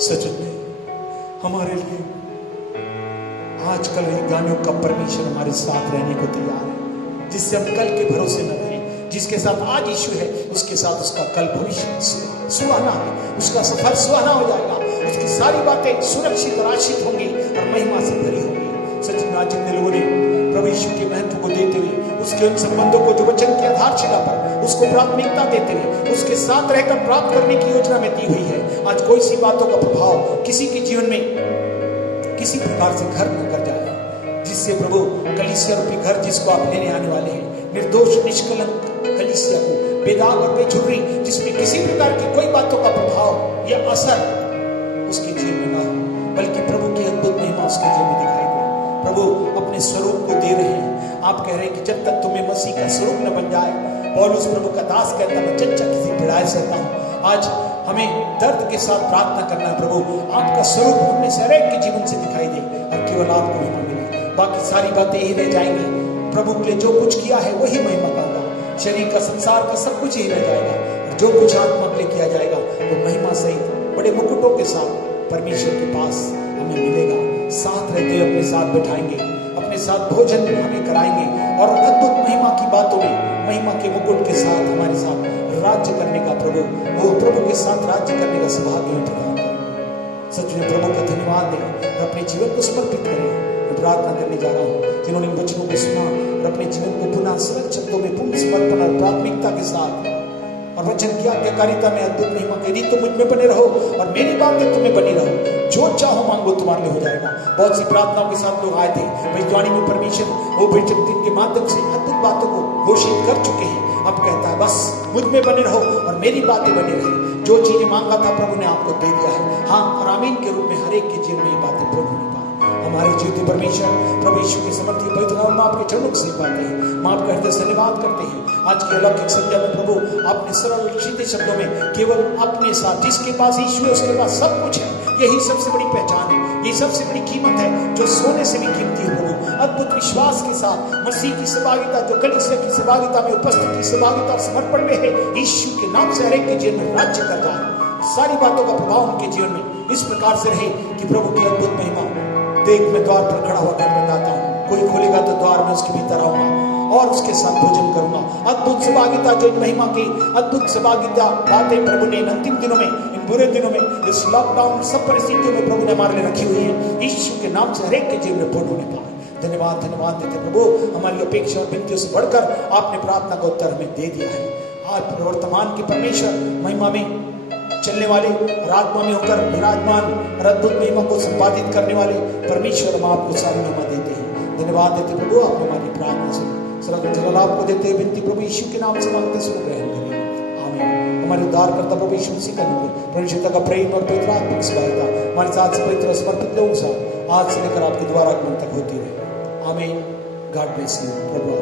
सच में हमारे लिए आजकल ये गानों का परमेश्वर हमारे साथ रहने को तैयार है, जिससे हम कल के भरोसे न रहें। जिसके साथ आज यीशु है, उसके साथ उसका कल भविष्य सुहाना है, उसका सफर सुहाना हो जाएगा, उसकी सारी बातें सुरक्षित और आशीष होंगी और महिमा से भरी होंगी। सच में आज जितने लोगों ने प्रभु यीशु के महत्व को देते हुए, उसके उन संबंधों को जो वचन की आधारशिला पर उसको प्राथमिकता देते हुए उसके साथ रहकर प्राप्त करने की योजना में दी हुई है, आज कोई सी बातों का प्रभाव किसी के जीवन में किसी प्रकार से घर न कर जाए, जिससे प्रभु कलीसिया रूपी घर जिसको आप लेने आने वाले हैं, निर्दोष निष्कलंक कलीसिया को, बेदाग और बेझुर्री, जिसमें किसी प्रकार की कोई बातों का प्रभाव या असर उसके जीवन में ना हो, बल्कि प्रभु की अद्भुत महिमा उसके जीवन में दिखाई दे। प्रभु अपने स्वरूप को दे रहे हैं। आप कह रहे हैं कि जब तक तुम्हें मसीह का स्वरूप न बन जाए, पौलुस प्रभु का दास कहता मैं चच्चा किसी भिड़ाए सहता हूँ। आज हमें दर्द के साथ प्रार्थना करना है, प्रभु आपका स्वरूप हमें से हर एक के जीवन से दिखाई दे और केवल आपको महिमा मिले। बाकी सारी बातें यही रह जाएंगी। प्रभु के लिए जो कुछ किया है वही महिमा पाऊंगा, शरीर का संसार का सब कुछ यही रह जाएगा, और जो कुछ आत्मा के लिए किया जाएगा वो महिमा सहित बड़े मुकुटों के साथ परमेश्वर के पास हमें मिलेगा। साथ रहते हुए अपने साथ बैठाएंगे, अपने साथ भोजन हमें कराएंगे और अद्भुत महिमा की बातों में महिमा के मुकुट के साथ हमारे साथ राज्य करने का प्रभु के साथ राज्य करने का सौभाग्य हमें प्रदान करें। सच में प्रभु का धन्यवाद दें और अपने जीवन को समर्पित करें। मैं प्रार्थना करने जा रहा हूँ जिन्होंने इन वचनों को सुना और अपने जीवन को पुनः सरल शब्दों में पूर्ण समर्पण और प्राथमिकता के साथ और वचन की आज्ञाकारिता में अद्भुत महिमा करी, तो मुझ में बने रहो और मेरी बातें तुम्हें बनी रहो। जो चाहो मांगो तुम्हारे लिए हो जाएगा। बहुत सी प्रार्थनाओं के साथ लोग आए थे, भविष्यवाणी में परमेश्वर वो भविष्यवाणी के माध्यम से अद्भुत बातों को घोषित कर चुके हैं। अब कहता है बस मुझ में बने रहो और मेरी बातें बनी रही। जो चीजें मांगा था प्रभु ने आपको दे दिया है, हाँ और आमीन के रूप में हर एक के जीवन में ये बातें पूर्ण होने पाए। हमारे जीवित परमेश्वर प्रभु यीशु के समर्थी पवित्र नाम में आपके चरणों से पाते हैं, माफ करते धन्यवाद करते हैं। आज की अलौकिक संध्या में प्रभु आपने सरल सीधे शब्दों में केवल अपने साथ, जिसके पास यीशु है उसके पास सब कुछ है, यही सबसे बड़ी पहचान है, यही सबसे बड़ी कीमत है जो सोने से भी कीमती है। प्रभु अद्भुत विश्वास के साथ मसीह की सहभागिता, जो कलीसिया की सहभागिता में उपस्थिति सहभागिता और समर्पण में है, यीशु के नाम से हर एक के जीवन में राज्य कर रहा है। सारी बातों का प्रभाव उनके जीवन में इस प्रकार से रहे कि प्रभु की अद्भुत महिमा देख मैं द्वार पर खड़ा होकर बताता हूँ, कोई खोलेगा तो द्वार में उसके भीतर आऊंगा और उसके साथ भोजन करूंगा। अद्भुत सहभागिता, जो इन महिमा की अद्भुत सहभागिता बातें प्रभु ने इन अंतिम दिनों में, इन बुरे दिनों में, इस लॉकडाउन सब परिस्थितियों में प्रभु ने हमारे लिए रखी हुई है, यीशु के नाम से हर एक के जीवन में पूर्ण होने पाए। धन्यवाद धन्यवाद देते प्रभु, हमारी अपेक्षा और विनतियों से बढ़कर आपने प्रार्थना का उत्तर हमें दे दिया है। आज वर्तमान के परमेश्वर महिमा में चलने वाले और आत्मा में होकर विराजमान और अद्भुत महिमा को संपादित करने वाले परमेश्वर, हम आपको सारी महिमा देते हैं। धन्यवाद देते प्रभु, आपने हमारी प्रार्थना सुनी। जलाल आपको देते हुए विनती प्रभु यीशु के नाम से मांगते सुन ग्रहण करिए, आमीन। हमारे उद्धार करता प्रभु यीशु मसीह का नाम, परमेश्वर का प्रेम और पवित्र आत्मिक सहायता हमारे साथ से पवित्र समर्पित लोगों से आज से लेकर आपके द्वारा आगमन तक होती रहे, आमीन। God bless you. प्रभु